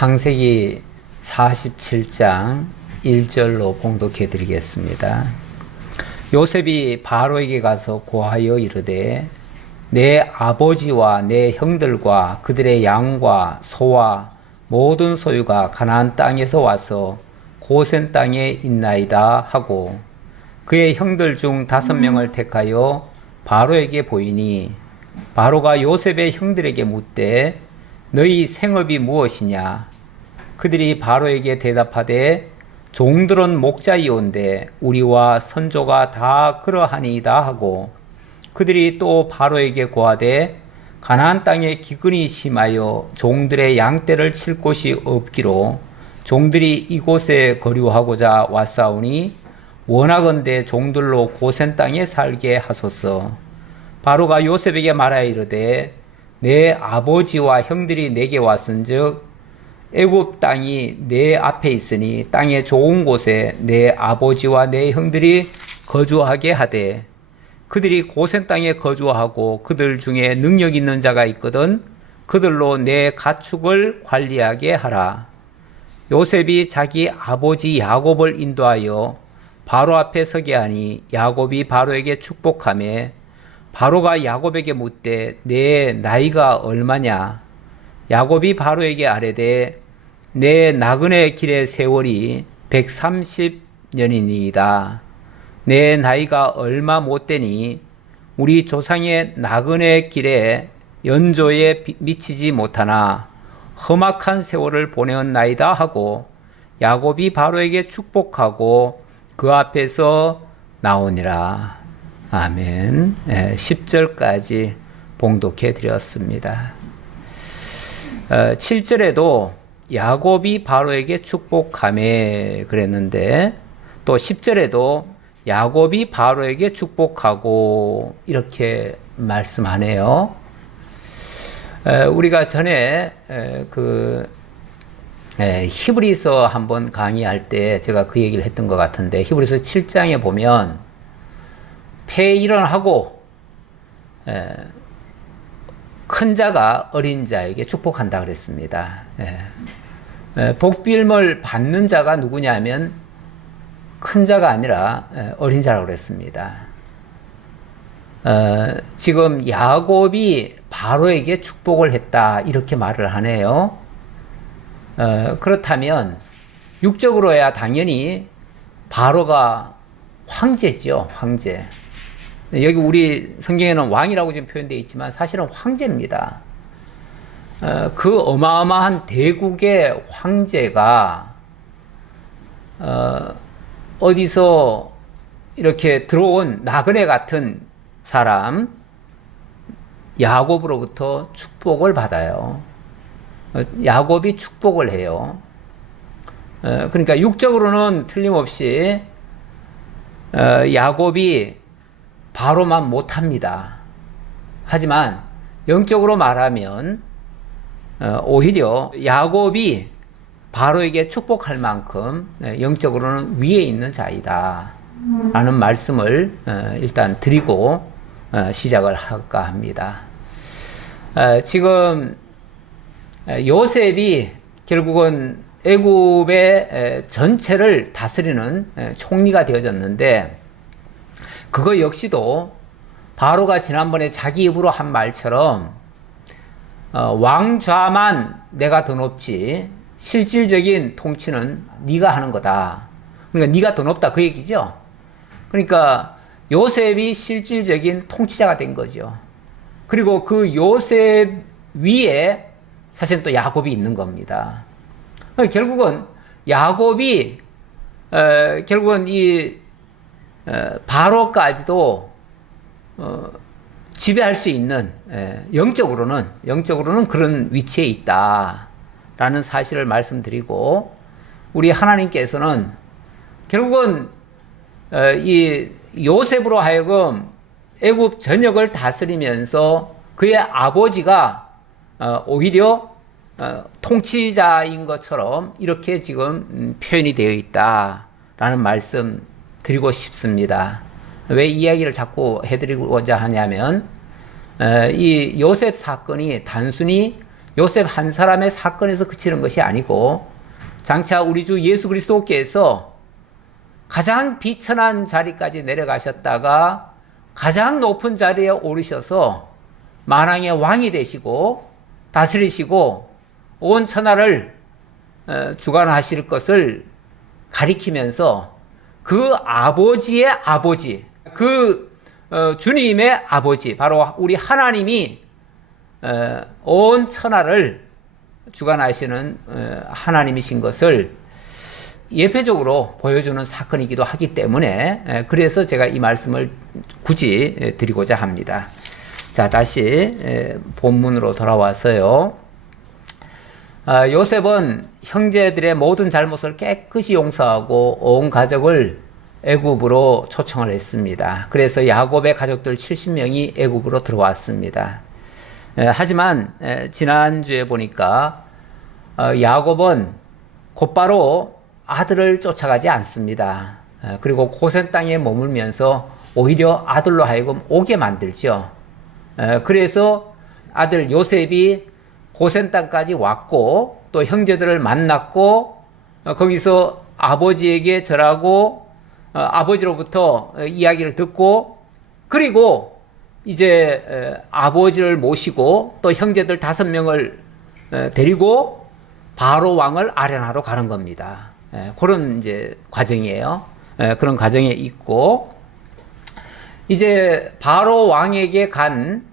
창세기 47장 1절로 봉독해 드리겠습니다. 요셉이 바로에게 가서 고하여 이르되 내 아버지와 내 형들과 그들의 양과 소와 모든 소유가 가나안 땅에서 와서 고센 땅에 있나이다 하고 그의 형들 중 5명을 택하여 바로에게 보이니 바로가 요셉의 형들에게 묻되 너희 생업이 무엇이냐? 그들이 바로에게 대답하되 종들은 목자이온데 우리와 선조가 다 그러하니이다 하고 그들이 또 바로에게 고하되 가나안 땅에 기근이 심하여 종들의 양떼를 칠 곳이 없기로 종들이 이곳에 거류하고자 왔사오니 원하건대 종들로 고센 땅에 살게 하소서. 바로가 요셉에게 말하여 이르되 내 아버지와 형들이 내게 왔은즉 애굽 땅이 내 앞에 있으니 땅의 좋은 곳에 내 아버지와 내 형들이 거주하게 하되 그들이 고센 땅에 거주하고 그들 중에 능력 있는 자가 있거든 그들로 내 가축을 관리하게 하라. 요셉이 자기 아버지 야곱을 인도하여 바로 앞에 서게 하니 야곱이 바로에게 축복하며 바로가 야곱에게 묻되 내 나이가 얼마냐? 야곱이 바로에게 아뢰되 내 나그네 길의 세월이 130년이니이다. 내 나이가 얼마 못되니 우리 조상의 나그네 길에 연조에 미치지 못하나 험악한 세월을 보내었나이다 하고 야곱이 바로에게 축복하고 그 앞에서 나오니라. 아멘. 10절까지 봉독해 드렸습니다. 7절에도 야곱이 바로에게 축복하며 그랬는데 또 10절에도 야곱이 바로에게 축복하고 이렇게 말씀하네요. 우리가 전에 히브리서 한번 강의할 때 제가 그 얘기를 했던 것 같은데 히브리서 7장에 보면 폐일원하고 큰 자가 어린 자에게 축복한다 그랬습니다. 복빌을 받는 자가 누구냐면 큰 자가 아니라 어린 자라고 그랬습니다. 지금 야곱이 바로에게 축복을 했다 이렇게 말을 하네요. 그렇다면 육적으로야 당연히 바로가 황제죠. 황제. 여기 우리 성경에는 왕이라고 지금 표현되어 있지만 사실은 황제입니다. 그 어마어마한 대국의 황제가 어디서 이렇게 들어온 나그네 같은 사람 야곱으로부터 축복을 받아요. 야곱이 축복을 해요. 그러니까 육적으로는 틀림없이 야곱이 바로만 못합니다. 하지만 영적으로 말하면 오히려 야곱이 바로에게 축복할 만큼 영적으로는 위에 있는 자이다 라는 말씀을 일단 드리고 시작을 할까 합니다. 지금 요셉이 결국은 애굽의 전체를 다스리는 총리가 되어졌는데 그거 역시도 바로가 지난번에 자기 입으로 한 말처럼 왕좌만 내가 더 높지 실질적인 통치는 네가 하는 거다. 그러니까 네가 더 높다 그 얘기죠. 그러니까 요셉이 실질적인 통치자가 된 거죠. 그리고 그 요셉 위에 사실 또 야곱이 있는 겁니다. 결국은 야곱이 결국은 이 바로까지도 지배할 수 있는 영적으로는 그런 위치에 있다라는 사실을 말씀드리고 우리 하나님께서는 결국은 이 요셉으로 하여금 애굽 전역을 다스리면서 그의 아버지가 오히려 통치자인 것처럼 이렇게 지금 표현이 되어 있다라는 말씀 드리고 싶습니다. 왜 이 이야기를 자꾸 해드리고자 하냐면 이 요셉 사건이 단순히 요셉 한 사람의 사건에서 그치는 것이 아니고 장차 우리 주 예수 그리스도께서 가장 비천한 자리까지 내려가셨다가 가장 높은 자리에 오르셔서 만왕의 왕이 되시고 다스리시고 온 천하를 주관하실 것을 가리키면서 그 아버지의 아버지, 그 주님의 아버지, 바로 우리 하나님이 온 천하를 주관하시는 하나님이신 것을 예표적으로 보여주는 사건이기도 하기 때문에 그래서 제가 이 말씀을 굳이 드리고자 합니다. 자, 다시 본문으로 돌아와서요. 요셉은 형제들의 모든 잘못을 깨끗이 용서하고 온 가족을 애굽으로 초청을 했습니다. 그래서 야곱의 가족들 70명이 애굽으로 들어왔습니다. 하지만 지난주에 보니까 야곱은 곧바로 아들을 쫓아가지 않습니다. 그리고 고센 땅에 머물면서 오히려 아들로 하여금 오게 만들죠. 그래서 아들 요셉이 고센 땅까지 왔고 또 형제들을 만났고 거기서 아버지에게 절하고 아버지로부터 이야기를 듣고 그리고 이제 아버지를 모시고 또 형제들 5명을 데리고 바로 왕을 아련하러 가는 겁니다. 그런 이제 과정이에요. 그런 과정에 있고 이제 바로 왕에게 간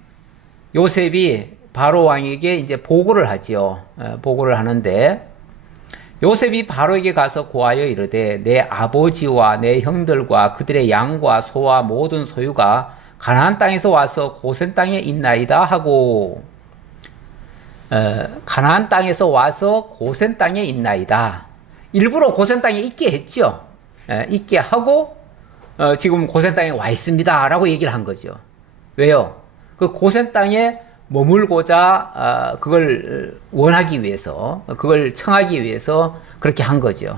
요셉이 바로 왕에게 이제 보고를 하지요. 보고를 하는데 요셉이 바로에게 가서 고하여 이르되 내 아버지와 내 형들과 그들의 양과 소와 모든 소유가 가나안 땅에서 와서 고센 땅에 있나이다 하고 가나안 땅에서 와서 고센 땅에 있나이다. 일부러 고센 땅에 있게 했죠. 있게 하고 지금 고센 땅에 와 있습니다 라고 얘기를 한 거죠. 왜요? 그 고센 땅에 머물고자 그걸 원하기 위해서 그걸 청하기 위해서 그렇게 한 거죠.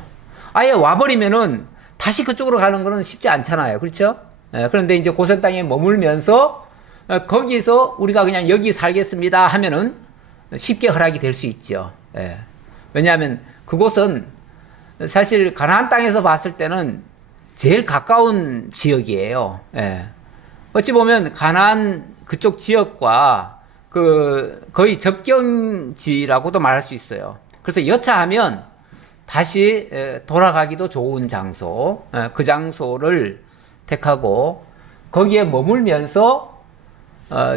아예 와버리면은 다시 그쪽으로 가는 거는 쉽지 않잖아요. 그렇죠? 그런데 이제 고센 땅에 머물면서 거기서 우리가 그냥 여기 살겠습니다 하면은 쉽게 허락이 될 수 있죠. 왜냐하면 그곳은 사실 가나안 땅에서 봤을 때는 제일 가까운 지역이에요. 어찌 보면 가나안 그쪽 지역과 거의 접경지라고도 말할 수 있어요. 그래서 여차하면 다시 돌아가기도 좋은 장소, 그 장소를 택하고 거기에 머물면서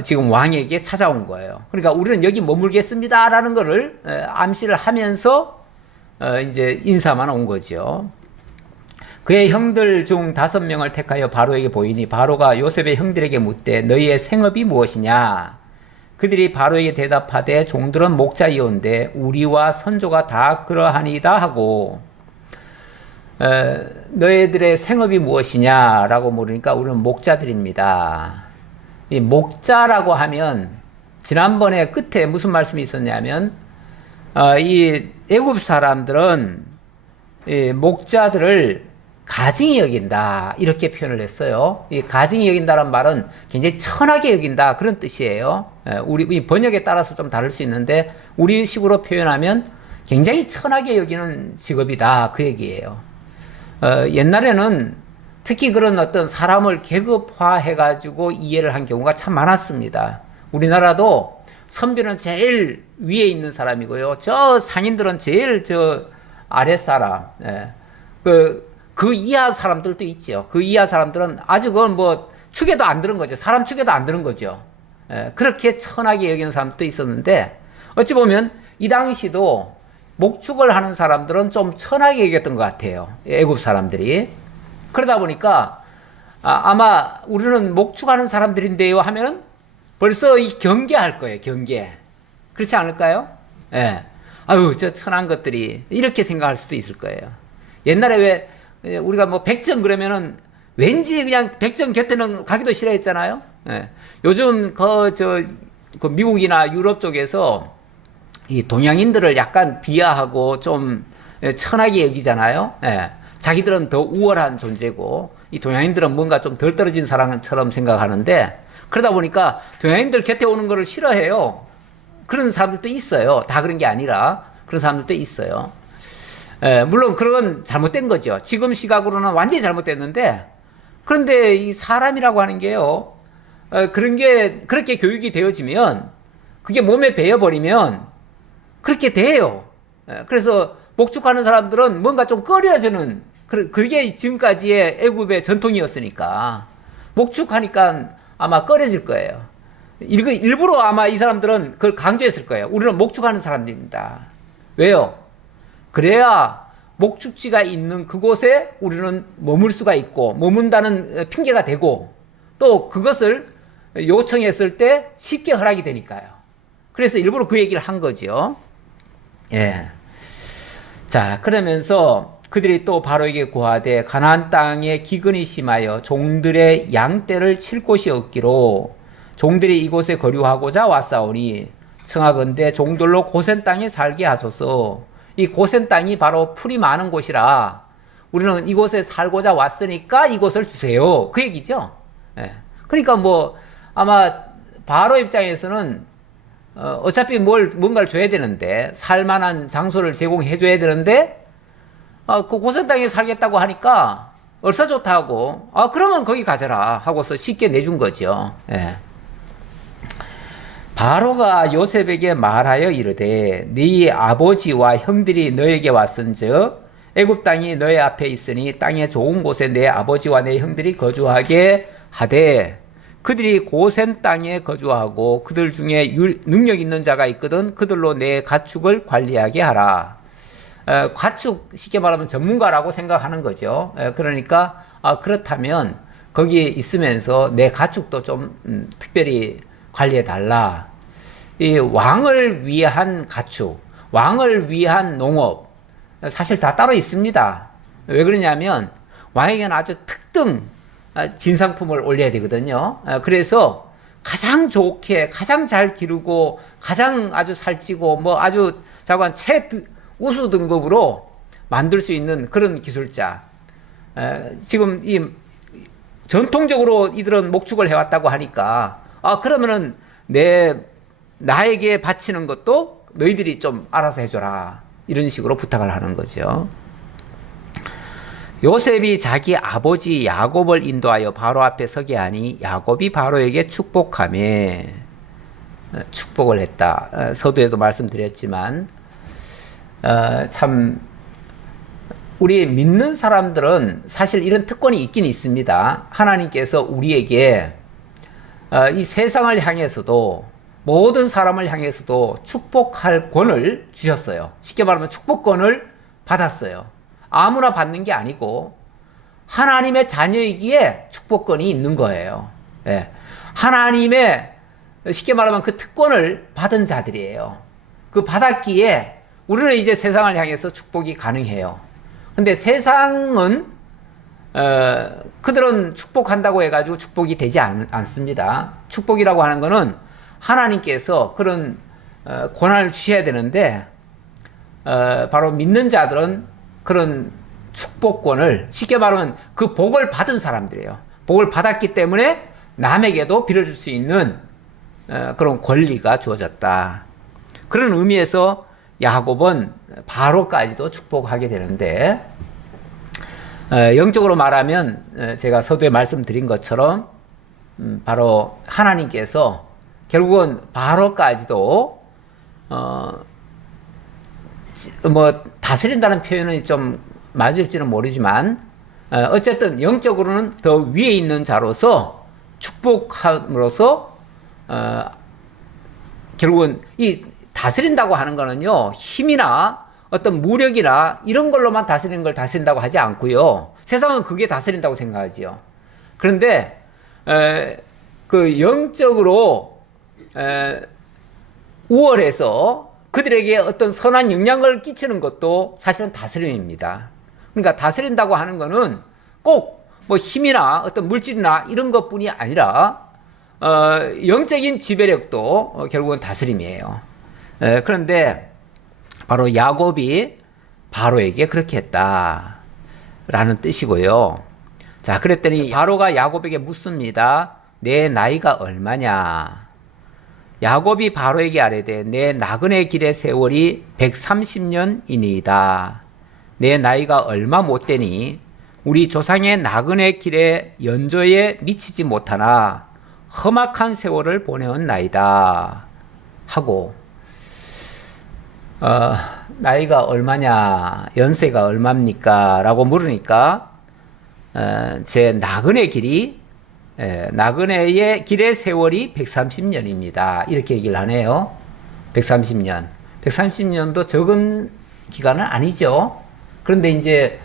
지금 왕에게 찾아온 거예요. 그러니까 우리는 여기 머물겠습니다라는 거를 암시를 하면서 이제 인사만 온 거죠. 그의 형들 중 5명을 택하여 바로에게 보이니 바로가 요셉의 형들에게 묻되 너희의 생업이 무엇이냐? 그들이 바로에게 대답하되 종들은 목자이온데 우리와 선조가 다 그러하니이다 하고 너희들의 생업이 무엇이냐라고 물으니까 우리는 목자들입니다. 이 목자라고 하면 지난번에 끝에 무슨 말씀이 있었냐면 이 애굽 사람들은 이 목자들을 가증히 여긴다 이렇게 표현을 했어요. 이 가증히 여긴다는 말은 굉장히 천하게 여긴다 그런 뜻이에요. 우리 번역에 따라서 좀 다를 수 있는데 우리 식으로 표현하면 굉장히 천하게 여기는 직업이다 그 얘기예요. 옛날에는 특히 그런 어떤 사람을 계급화해 가지고 이해를 한 경우가 참 많았습니다. 우리나라도 선비는 제일 위에 있는 사람이고요. 저 상인들은 제일 저 아랫사람. 그 이하 사람들도 있죠. 그 이하 사람들은 아주 그건 뭐 축에도 안 드는 거죠. 사람 축에도 안 드는 거죠. 그렇게 천하게 여기는 사람들도 있었는데 어찌 보면 이 당시도 목축을 하는 사람들은 좀 천하게 여겼던 것 같아요. 애굽 사람들이. 그러다 보니까 아마 우리는 목축하는 사람들인데요 하면은 벌써 이 경계할 거예요. 경계. 그렇지 않을까요? 예. 아유 저 천한 것들이 이렇게 생각할 수도 있을 거예요. 옛날에 왜 우리가 뭐 백정 그러면은 왠지 그냥 백정 곁에는 가기도 싫어했잖아요. 예. 요즘 그 미국이나 유럽 쪽에서 이 동양인들을 약간 비하하고 좀 천하게 여기잖아요. 예. 자기들은 더 우월한 존재고 이 동양인들은 뭔가 좀 덜 떨어진 사람처럼 생각하는데 그러다 보니까 동양인들 곁에 오는 거를 싫어해요. 그런 사람들도 있어요. 다 그런 게 아니라 그런 사람들도 있어요. 물론 그건 잘못된 거죠. 지금 시각으로는 완전히 잘못됐는데, 그런데 이 사람이라고 하는 게요, 그런 게 그렇게 교육이 되어지면, 그게 몸에 배어버리면 그렇게 돼요. 그래서 목축하는 사람들은 뭔가 좀 꺼려지는, 그게 지금까지의 애굽의 전통이었으니까 목축하니까 아마 꺼려질 거예요. 일부러 아마 이 사람들은 그걸 강조했을 거예요. 우리는 목축하는 사람들입니다. 왜요? 그래야 목축지가 있는 그곳에 우리는 머물 수가 있고, 머문다는 핑계가 되고, 또 그것을 요청했을 때 쉽게 허락이 되니까요. 그래서 일부러 그 얘기를 한 거죠. 예. 자, 그러면서 그들이 또 바로에게 고하되 가나안 땅에 기근이 심하여 종들의 양떼를 칠 곳이 없기로 종들이 이곳에 거류하고자 왔사오니 청하건대 종들로 고센 땅에 살게 하소서. 이 고센 땅이 바로 풀이 많은 곳이라 우리는 이곳에 살고자 왔으니까 이곳을 주세요. 그 얘기죠. 예. 그러니까 뭐 아마 바로 입장에서는 어차피 뭔가를 줘야 되는데, 살만한 장소를 제공해 줘야 되는데, 그 고센 땅에 살겠다고 하니까 얼싸 좋다고, 그러면 거기 가져라 하고서 쉽게 내준 거죠. 예. 바로가 요셉에게 말하여 이르되 네 아버지와 형들이 너에게 왔은즉 애굽 땅이 너의 앞에 있으니 땅의 좋은 곳에 내 아버지와 내 형들이 거주하게 하되 그들이 고센 땅에 거주하고 그들 중에 능력 있는 자가 있거든 그들로 내 가축을 관리하게 하라. 가축 쉽게 말하면 전문가라고 생각하는 거죠. 그러니까 그렇다면 거기에 있으면서 내 가축도 좀 특별히 관리해 달라. 이 왕을 위한 가축, 왕을 위한 농업 사실 다 따로 있습니다. 왜 그러냐면 왕에게는 아주 특등 진상품을 올려야 되거든요. 그래서 가장 좋게, 가장 잘 기르고, 가장 아주 살찌고, 뭐 아주 자관 우수 등급으로 만들 수 있는 그런 기술자. 지금 이 전통적으로 이들은 목축을 해왔다고 하니까, 그러면은 나에게 바치는 것도 너희들이 좀 알아서 해줘라. 이런 식으로 부탁을 하는 거죠. 요셉이 자기 아버지 야곱을 인도하여 바로 앞에 서게 하니 야곱이 바로에게 축복하며 축복을 했다. 서두에도 말씀드렸지만 참 우리 믿는 사람들은 사실 이런 특권이 있긴 있습니다. 하나님께서 우리에게 이 세상을 향해서도 모든 사람을 향해서도 축복할 권을 주셨어요. 쉽게 말하면 축복권을 받았어요. 아무나 받는 게 아니고 하나님의 자녀이기에 축복권이 있는 거예요. 예. 하나님의 쉽게 말하면 그 특권을 받은 자들이에요. 그 받았기에 우리는 이제 세상을 향해서 축복이 가능해요. 근데 세상은 그들은 축복한다고 해가지고 축복이 되지 않습니다. 축복이라고 하는 거는 하나님께서 그런 권한을 주셔야 되는데 바로 믿는 자들은 그런 축복권을 쉽게 말하면 그 복을 받은 사람들이에요. 복을 받았기 때문에 남에게도 빌어줄 수 있는 그런 권리가 주어졌다. 그런 의미에서 야곱은 바로까지도 축복하게 되는데 영적으로 말하면 제가 서두에 말씀드린 것처럼 바로 하나님께서 결국은 바로까지도 뭐 다스린다는 표현은 좀 맞을지는 모르지만 어쨌든 영적으로는 더 위에 있는 자로서 축복함으로써 결국은 이 다스린다고 하는 거는요 힘이나 어떤 무력이나 이런 걸로만 다스리는 걸 다스린다고 하지 않고요 세상은 그게 다스린다고 생각하지요. 그런데 그 영적으로 우월해서 그들에게 어떤 선한 영향을 끼치는 것도 사실은 다스림입니다. 그러니까 다스린다고 하는 거는 꼭 뭐 힘이나 어떤 물질이나 이런 것뿐이 아니라 영적인 지배력도 결국은 다스림이에요. 그런데 바로 야곱이 바로에게 그렇게 했다라는 뜻이고요. 자, 그랬더니 바로가 야곱에게 묻습니다. 내 나이가 얼마냐? 야곱이 바로에게 아뢰되 내 나그네 길의 세월이 130년이니이다. 내 나이가 얼마 못되니 우리 조상의 나그네 길의 연조에 미치지 못하나 험악한 세월을 보내었나이다 하고 나이가 얼마냐 연세가 얼마입니까 라고 물으니까 제 나그네 길이 나그네의 길의 세월이 130년입니다 이렇게 얘기를 하네요. 130년 130년도 적은 기간은 아니죠. 그런데 이제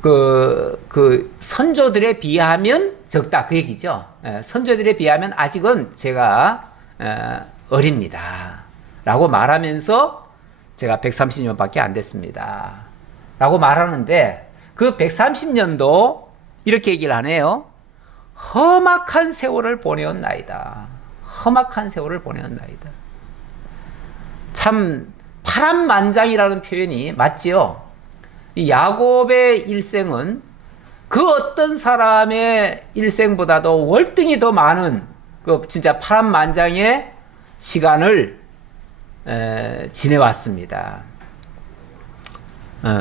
그 선조들에 비하면 적다 그 얘기죠. 선조들에 비하면 아직은 제가 어립니다 라고 말하면서 제가 130년밖에 안 됐습니다 라고 말하는데 그 130년도 이렇게 얘기를 하네요. 험악한 세월을 보내었나이다. 험악한 세월을 보내었나이다. 참 파란만장이라는 표현이 맞지요. 이 야곱의 일생은 그 어떤 사람의 일생보다도 월등히 더 많은 그 진짜 파란만장의 시간을 지내왔습니다.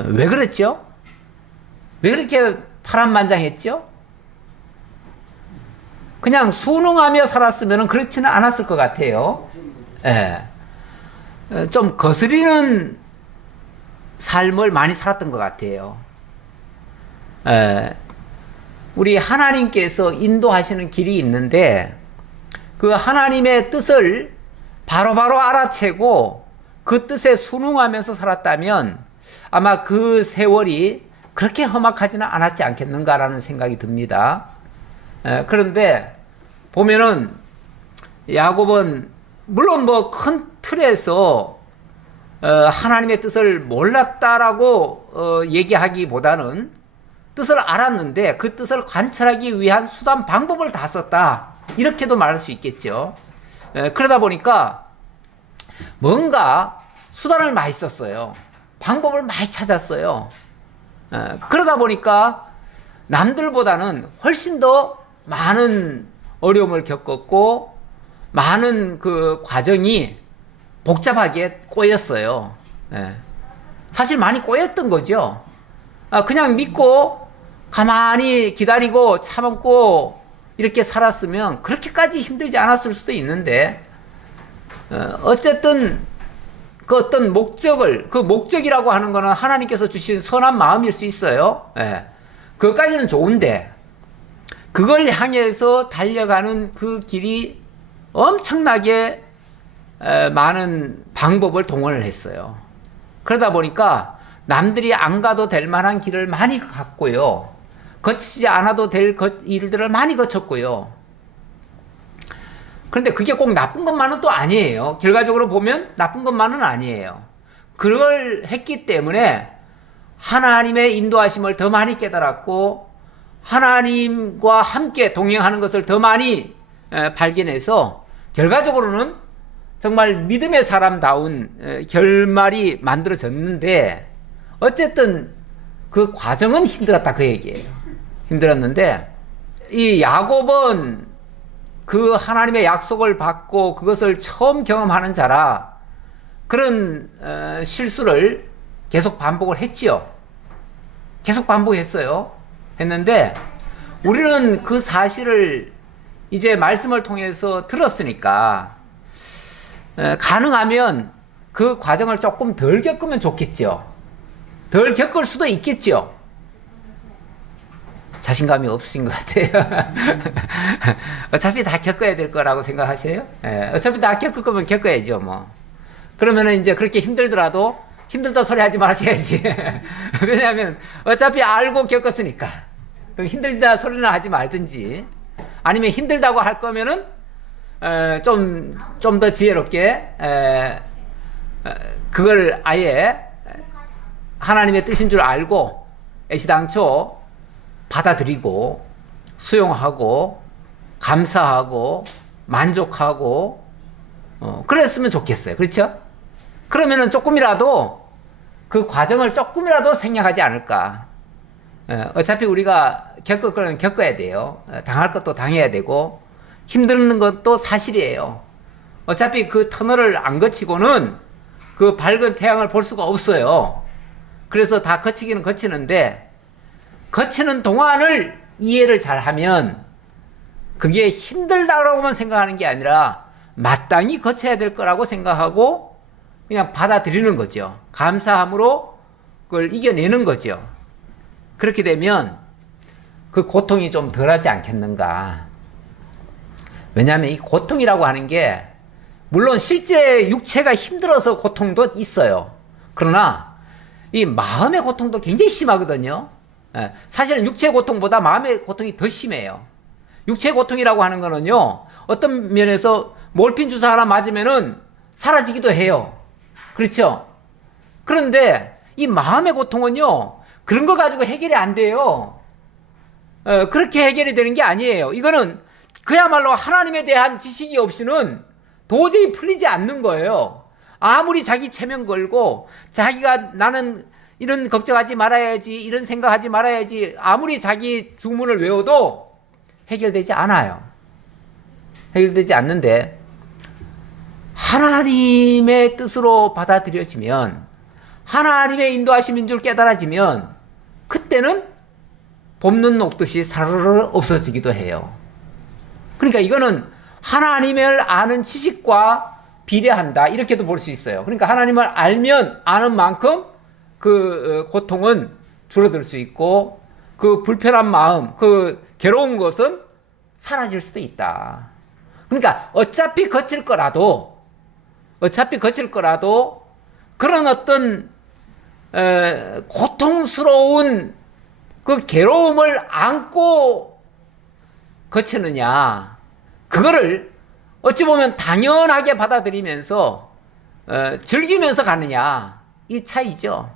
왜 그랬죠? 왜 그렇게 파란만장했죠? 그냥 순응하며 살았으면 그렇지는 않았을 것 같아요. 좀 거스리는 삶을 많이 살았던 것 같아요. 우리 하나님께서 인도하시는 길이 있는데 그 하나님의 뜻을 바로바로 알아채고 그 뜻에 순응하면서 살았다면 아마 그 세월이 그렇게 험악하지는 않았지 않겠는가라는 생각이 듭니다. 그런데 보면은 야곱은 물론 뭐 큰 틀에서 하나님의 뜻을 몰랐다라고 얘기하기보다는 뜻을 알았는데 그 뜻을 관철하기 위한 수단 방법을 다 썼다 이렇게도 말할 수 있겠죠. 그러다 보니까 뭔가 수단을 많이 썼어요. 방법을 많이 찾았어요. 그러다 보니까 남들보다는 훨씬 더 많은 어려움을 겪었고 많은 그 과정이 복잡하게 꼬였어요. 사실 많이 꼬였던 거죠. 그냥 믿고 가만히 기다리고 참고 이렇게 살았으면 그렇게까지 힘들지 않았을 수도 있는데 어쨌든 그 어떤 목적을 그 목적이라고 하는 거는 하나님께서 주신 선한 마음일 수 있어요. 그것까지는 좋은데 그걸 향해서 달려가는 그 길이 엄청나게 많은 방법을 동원을 했어요. 그러다 보니까 남들이 안 가도 될 만한 길을 많이 갔고요. 거치지 않아도 될 일들을 많이 거쳤고요. 그런데 그게 꼭 나쁜 것만은 또 아니에요. 결과적으로 보면 나쁜 것만은 아니에요. 그걸 했기 때문에 하나님의 인도하심을 더 많이 깨달았고 하나님과 함께 동행하는 것을 더 많이 발견해서 결과적으로는 정말 믿음의 사람다운 결말이 만들어졌는데 어쨌든 그 과정은 힘들었다 그 얘기예요. 힘들었는데 이 야곱은 그 하나님의 약속을 받고 그것을 처음 경험하는 자라 그런 실수를 계속 반복을 했지요. 계속 반복했어요. 했는데 우리는 그 사실을 이제 말씀을 통해서 들었으니까 가능하면 그 과정을 조금 덜 겪으면 좋겠죠. 덜 겪을 수도 있겠죠. 자신감이 없으신 것 같아요. 어차피 다 겪어야 될 거라고 생각하세요? 어차피 다 겪을 거면 겪어야죠, 뭐. 그러면은 이제 그렇게 힘들더라도 힘들다 소리 하지 마셔야지. 왜냐하면 어차피 알고 겪었으니까. 그럼 힘들다 소리는 하지 말든지. 아니면 힘들다고 할 거면은 좀 더 지혜롭게 그걸 아예 하나님의 뜻인 줄 알고 애시당초 받아들이고 수용하고 감사하고 만족하고 그랬으면 좋겠어요. 그렇죠? 그러면은 조금이라도 그 과정을 조금이라도 생략하지 않을까. 어차피 우리가 겪을 거는 겪어야 돼요. 당할 것도 당해야 되고 힘든 것도 사실이에요. 어차피 그 터널을 안 거치고는 그 밝은 태양을 볼 수가 없어요. 그래서 다 거치기는 거치는데, 거치는 동안을 이해를 잘 하면 그게 힘들다라고만 생각하는 게 아니라 마땅히 거쳐야 될 거라고 생각하고 그냥 받아들이는 거죠. 감사함으로 그걸 이겨내는 거죠. 그렇게 되면 그 고통이 좀 덜하지 않겠는가. 왜냐하면 이 고통이라고 하는 게 물론 실제 육체가 힘들어서 고통도 있어요. 그러나 이 마음의 고통도 굉장히 심하거든요. 사실은 육체 고통보다 마음의 고통이 더 심해요. 육체 고통이라고 하는 거는요, 어떤 면에서 몰핀 주사 하나 맞으면은 사라지기도 해요. 그렇죠? 그런데 이 마음의 고통은요, 그런 거 가지고 해결이 안 돼요. 그렇게 해결이 되는 게 아니에요. 이거는 그야말로 하나님에 대한 지식이 없이는 도저히 풀리지 않는 거예요. 아무리 자기 체면 걸고 자기가 나는 이런 걱정하지 말아야지, 이런 생각하지 말아야지, 아무리 자기 주문을 외워도 해결되지 않아요. 해결되지 않는데 하나님의 뜻으로 받아들여지면, 하나님의 인도하심인 줄 깨달아지면 그때는 봄눈 녹듯이 사르르 없어지기도 해요. 그러니까 이거는 하나님을 아는 지식과 비례한다, 이렇게도 볼 수 있어요. 그러니까 하나님을 알면 아는 만큼 그 고통은 줄어들 수 있고, 그 불편한 마음, 그 괴로운 것은 사라질 수도 있다. 그러니까 어차피 거칠 거라도 그런 어떤 고통스러운 그 괴로움을 안고 거치느냐, 그거를 어찌 보면 당연하게 받아들이면서 즐기면서 가느냐, 이 차이죠.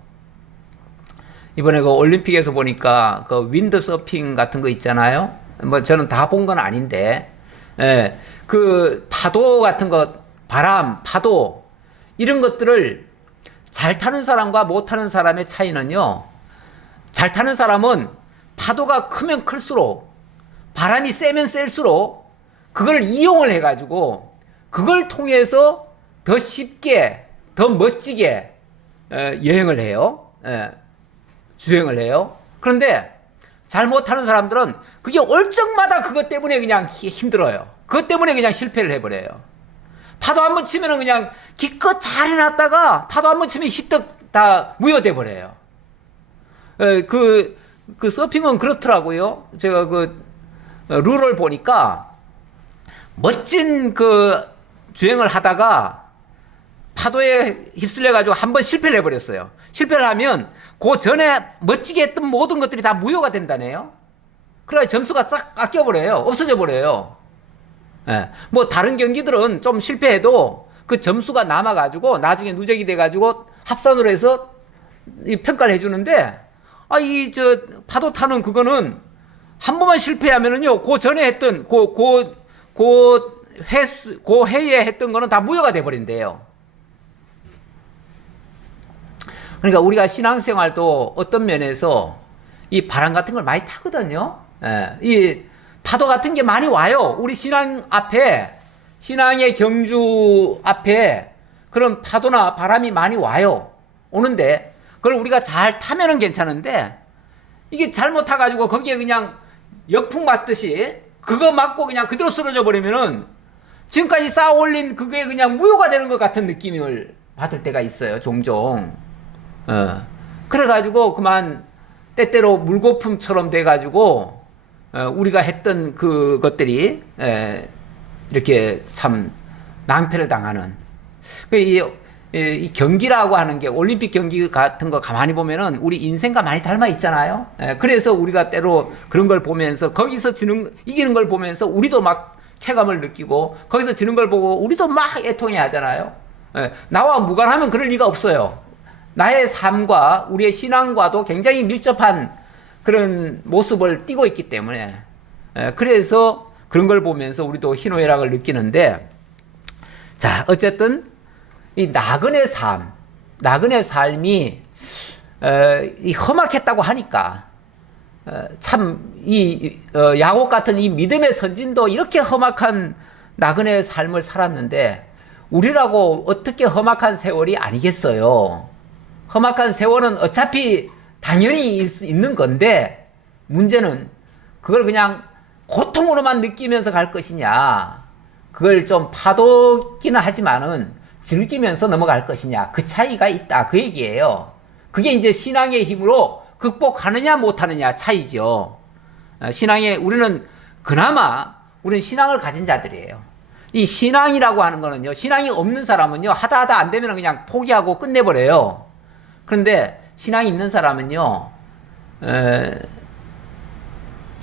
이번에 그 올림픽에서 보니까 그 윈드 서핑 같은 거 있잖아요. 뭐 저는 다 본 건 아닌데, 그 파도 같은 거, 바람, 파도, 이런 것들을 잘 타는 사람과 못 타는 사람의 차이는요, 잘 타는 사람은 파도가 크면 클수록, 바람이 세면 셀수록 그걸 이용을 해가지고 그걸 통해서 더 쉽게, 더 멋지게 여행을 해요. 주행을 해요. 그런데 잘 못하는 사람들은 그게 올 적마다 그것 때문에 그냥 힘들어요. 그것 때문에 그냥 실패를 해버려요. 파도 한번 치면은 그냥 기껏 잘 해놨다가 파도 한번 치면 휘떡 다 무효돼 버려요. 그 서핑은 그렇더라고요. 제가 그 룰을 보니까 멋진 그 주행을 하다가 파도에 휩쓸려가지고 한번 실패를 해버렸어요. 실패를 하면 그 전에 멋지게 했던 모든 것들이 다 무효가 된다네요. 그래야 점수가 싹 깎여버려요. 없어져 버려요. 뭐 다른 경기들은 좀 실패해도 그 점수가 남아가지고 나중에 누적이 돼가지고 합산으로 해서 평가를 해주는데, 이 파도 타는 그거는 한 번만 실패하면은요, 그 전에 했던 그 해에 했던 거는 다 무효가 돼버린대요. 그러니까 우리가 신앙생활도 어떤 면에서 이 바람 같은 걸 많이 타거든요. 이 파도 같은 게 많이 와요. 우리 신앙 앞에, 신앙의 경주 앞에 그런 파도나 바람이 많이 와요. 오는데 그걸 우리가 잘 타면은 괜찮은데, 이게 잘못 타가지고 거기에 그냥 역풍 맞듯이 그거 맞고 그냥 그대로 쓰러져 버리면은 지금까지 쌓아 올린 그게 그냥 무효가 되는 것 같은 느낌을 받을 때가 있어요. 종종. 그래가지고 그만 때때로 물거품처럼 돼가지고 우리가 했던 그것들이 이렇게 참 낭패를 당하는, 이 경기라고 하는 게, 올림픽 경기 같은 거 가만히 보면은 우리 인생과 많이 닮아 있잖아요. 그래서 우리가 때로 그런 걸 보면서, 거기서 이기는 걸 보면서 우리도 막 쾌감을 느끼고, 거기서 지는 걸 보고 우리도 막 애통해 하잖아요. 나와 무관하면 그럴 리가 없어요. 나의 삶과 우리의 신앙과도 굉장히 밀접한 그런 모습을 띠고 있기 때문에, 그래서 그런 걸 보면서 우리도 희노애락을 느끼는데, 자, 어쨌든 이 나그네 삶이 이 험악했다고 하니까, 참 이 야곱 같은 이 믿음의 선진도 이렇게 험악한 나그네 삶을 살았는데, 우리라고 어떻게 험악한 세월이 아니겠어요. 험악한 세월은 어차피 당연히 있는 건데 문제는 그걸 그냥 고통으로만 느끼면서 갈 것이냐, 그걸 좀 파도기는 하지만은 즐기면서 넘어갈 것이냐, 그 차이가 있다, 그 얘기예요. 그게 이제 신앙의 힘으로 극복하느냐 못하느냐 차이죠. 우리는 그나마 우리는 신앙을 가진 자들이에요. 이 신앙이라고 하는 거는요, 신앙이 없는 사람은요, 하다 안 되면 그냥 포기하고 끝내버려요. 그런데 신앙이 있는 사람은요,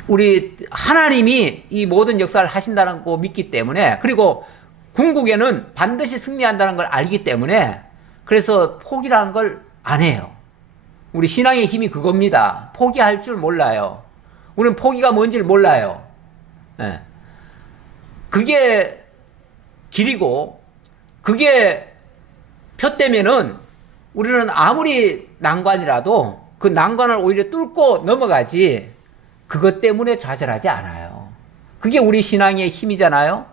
우리 하나님이 이 모든 역사를 하신다는 거 믿기 때문에, 그리고 궁극에는 반드시 승리한다는 걸 알기 때문에, 그래서 포기라는 걸 안 해요. 우리 신앙의 힘이 그겁니다. 포기할 줄 몰라요. 우리는 포기가 뭔지를 몰라요. 예. 그게 길이고, 그게 표되면은 우리는 아무리 난관이라도 그 난관을 오히려 뚫고 넘어가지, 그것 때문에 좌절하지 않아요. 그게 우리 신앙의 힘이잖아요.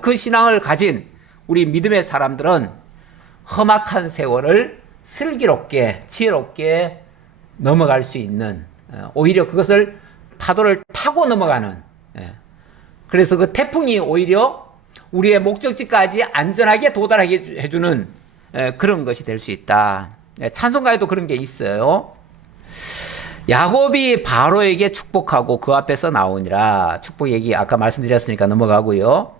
그 신앙을 가진 우리 믿음의 사람들은 험악한 세월을 슬기롭게 지혜롭게 넘어갈 수 있는, 오히려 그것을 파도를 타고 넘어가는, 그래서 그 태풍이 오히려 우리의 목적지까지 안전하게 도달하게 해주는 그런 것이 될 수 있다. 찬송가에도 그런 게 있어요. 야곱이 바로에게 축복하고 그 앞에서 나오니라. 축복 얘기 아까 말씀드렸으니까 넘어가고요.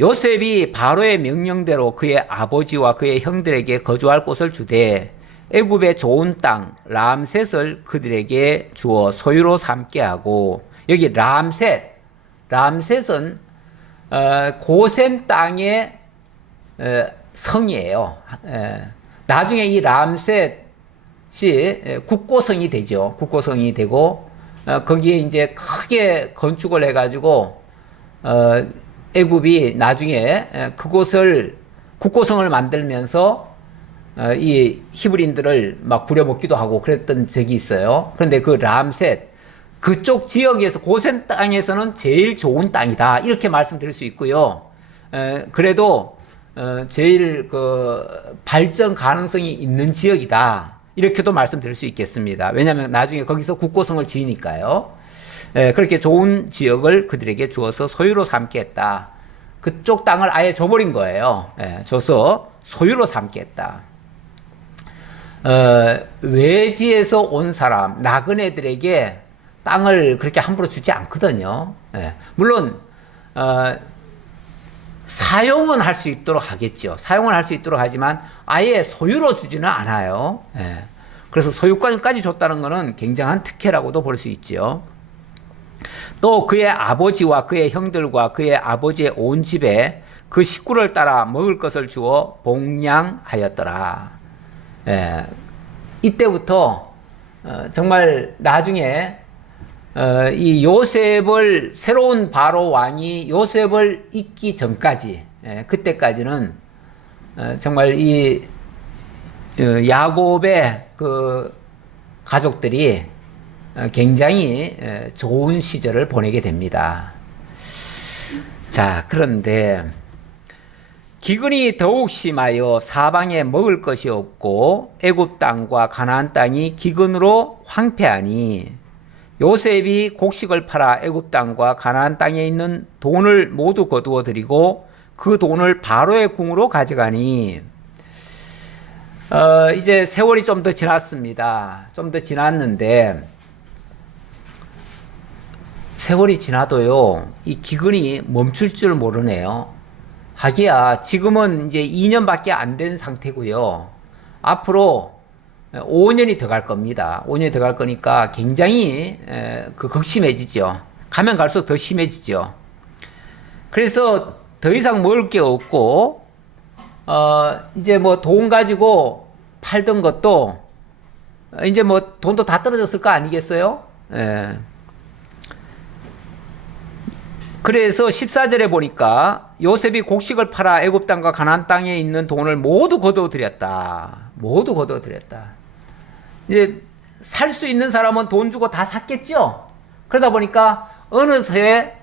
요셉이 바로의 명령대로 그의 아버지와 그의 형들에게 거주할 곳을 주되 애굽의 좋은 땅 람셋을 그들에게 주어 소유로 삼게 하고, 여기 람셋은 고센 땅의 성이에요. 나중에 이 람셋이 국고성이 되죠. 국고성이 되고, 거기에 이제 크게 건축을 해가지고, 애굽이 나중에 그곳을 국고성을 만들면서 이 히브리인들을 막 부려먹기도 하고 그랬던 적이 있어요. 그런데 그 람셋, 그쪽 지역에서, 고센 땅에서는 제일 좋은 땅이다, 이렇게 말씀드릴 수 있고요. 그래도 제일 그 발전 가능성이 있는 지역이다, 이렇게도 말씀드릴 수 있겠습니다. 왜냐하면 나중에 거기서 국고성을 지으니까요. 그렇게 좋은 지역을 그들에게 주어서 소유로 삼게 했다. 그쪽 땅을 아예 줘버린 거예요. 줘서 소유로 삼게 했다. 외지에서 온 사람, 나그네들에게 땅을 그렇게 함부로 주지 않거든요. 물론 사용은 할 수 있도록 하겠죠. 사용은 할 수 있도록 하지만 아예 소유로 주지는 않아요. 그래서 소유권까지 줬다는 것은 굉장한 특혜라고도 볼 수 있죠. 또 그의 아버지와 그의 형들과 그의 아버지의 온 집에 그 식구를 따라 먹을 것을 주어 복량하였더라. 이때부터 정말 나중에 이 요셉을, 새로운 바로 왕이 요셉을 잇기 전까지, 그때까지는 정말 이 야곱의 그 가족들이 굉장히 좋은 시절을 보내게 됩니다. 자, 그런데 기근이 더욱 심하여 사방에 먹을 것이 없고 애굽 땅과 가나안 땅이 기근으로 황폐하니 요셉이 곡식을 팔아 애굽 땅과 가나안 땅에 있는 돈을 모두 거두어 들이고 그 돈을 바로의 궁으로 가져가니, 이제 세월이 좀 더 지났습니다. 좀 더 지났는데 세월이 지나도요, 이 기근이 멈출 줄 모르네요. 하기야 지금은 이제 2년밖에 안 된 상태고요. 앞으로 5년이 더 갈 겁니다. 5년이 더 갈 거니까 굉장히 극심해지죠. 가면 갈수록 더 심해지죠. 그래서 더 이상 먹을 게 없고, 이제 뭐 돈 가지고 팔던 것도 이제 뭐 돈도 다 떨어졌을 거 아니겠어요? 그래서 14절에 보니까 요셉이 곡식을 팔아 애굽 땅과 가나안 땅에 있는 돈을 모두 거둬들였다. 모두 거둬들였다. 이제 살 수 있는 사람은 돈 주고 다 샀겠죠. 그러다 보니까 어느새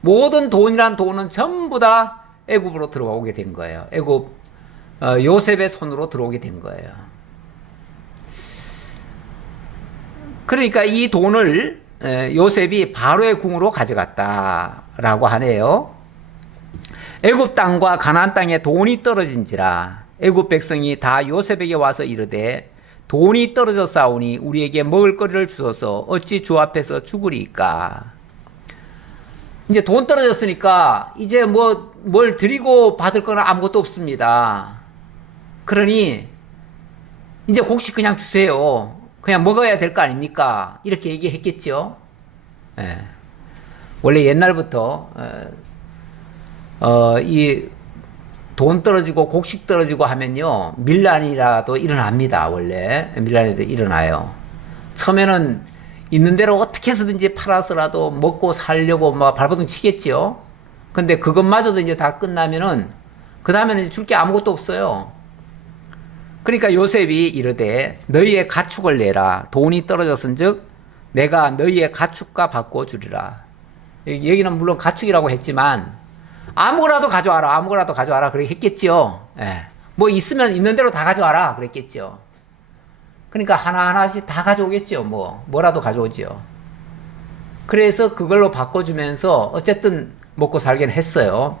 모든 돈이란 돈은 전부 다 애굽으로 들어오게 된 거예요. 애굽 요셉의 손으로 들어오게 된 거예요. 그러니까 이 돈을 요셉이 바로의 궁으로 가져갔다라고 하네요. 애굽 땅과 가나안 땅에 돈이 떨어진지라 애굽 백성이 다 요셉에게 와서 이르되 돈이 떨어졌사오니 우리에게 먹을 거리를 주소서 어찌 주 앞에서 죽으리까. 이제 돈 떨어졌으니까 이제 뭘 드리고 받을 거는 아무것도 없습니다. 그러니 이제 곡식 그냥 주세요. 그냥 먹어야 될 거 아닙니까? 이렇게 얘기했겠죠. 예. 원래 옛날부터 이 돈 떨어지고 곡식 떨어지고 하면요 밀란이라도 일어납니다. 원래 밀란이도 일어나요. 처음에는 있는 대로 어떻게 해서든지 팔아서라도 먹고 살려고 막 발버둥 치겠죠. 근데 그것마저도 이제 다 끝나면은 그 다음에는 줄 게 아무것도 없어요. 그러니까 요셉이 이르되 너희의 가축을 내라. 돈이 떨어졌은즉 내가 너희의 가축과 바꿔 주리라. 여기는 물론 가축이라고 했지만 아무거나도 가져와라. 아무거나도 가져와라. 그렇게 했겠죠. 예. 뭐 있으면 있는 대로 다 가져와라. 그랬겠죠. 그러니까 하나하나씩 다 가져오겠죠. 뭐라도 가져오죠. 그래서 그걸로 바꿔주면서 어쨌든 먹고 살긴 했어요.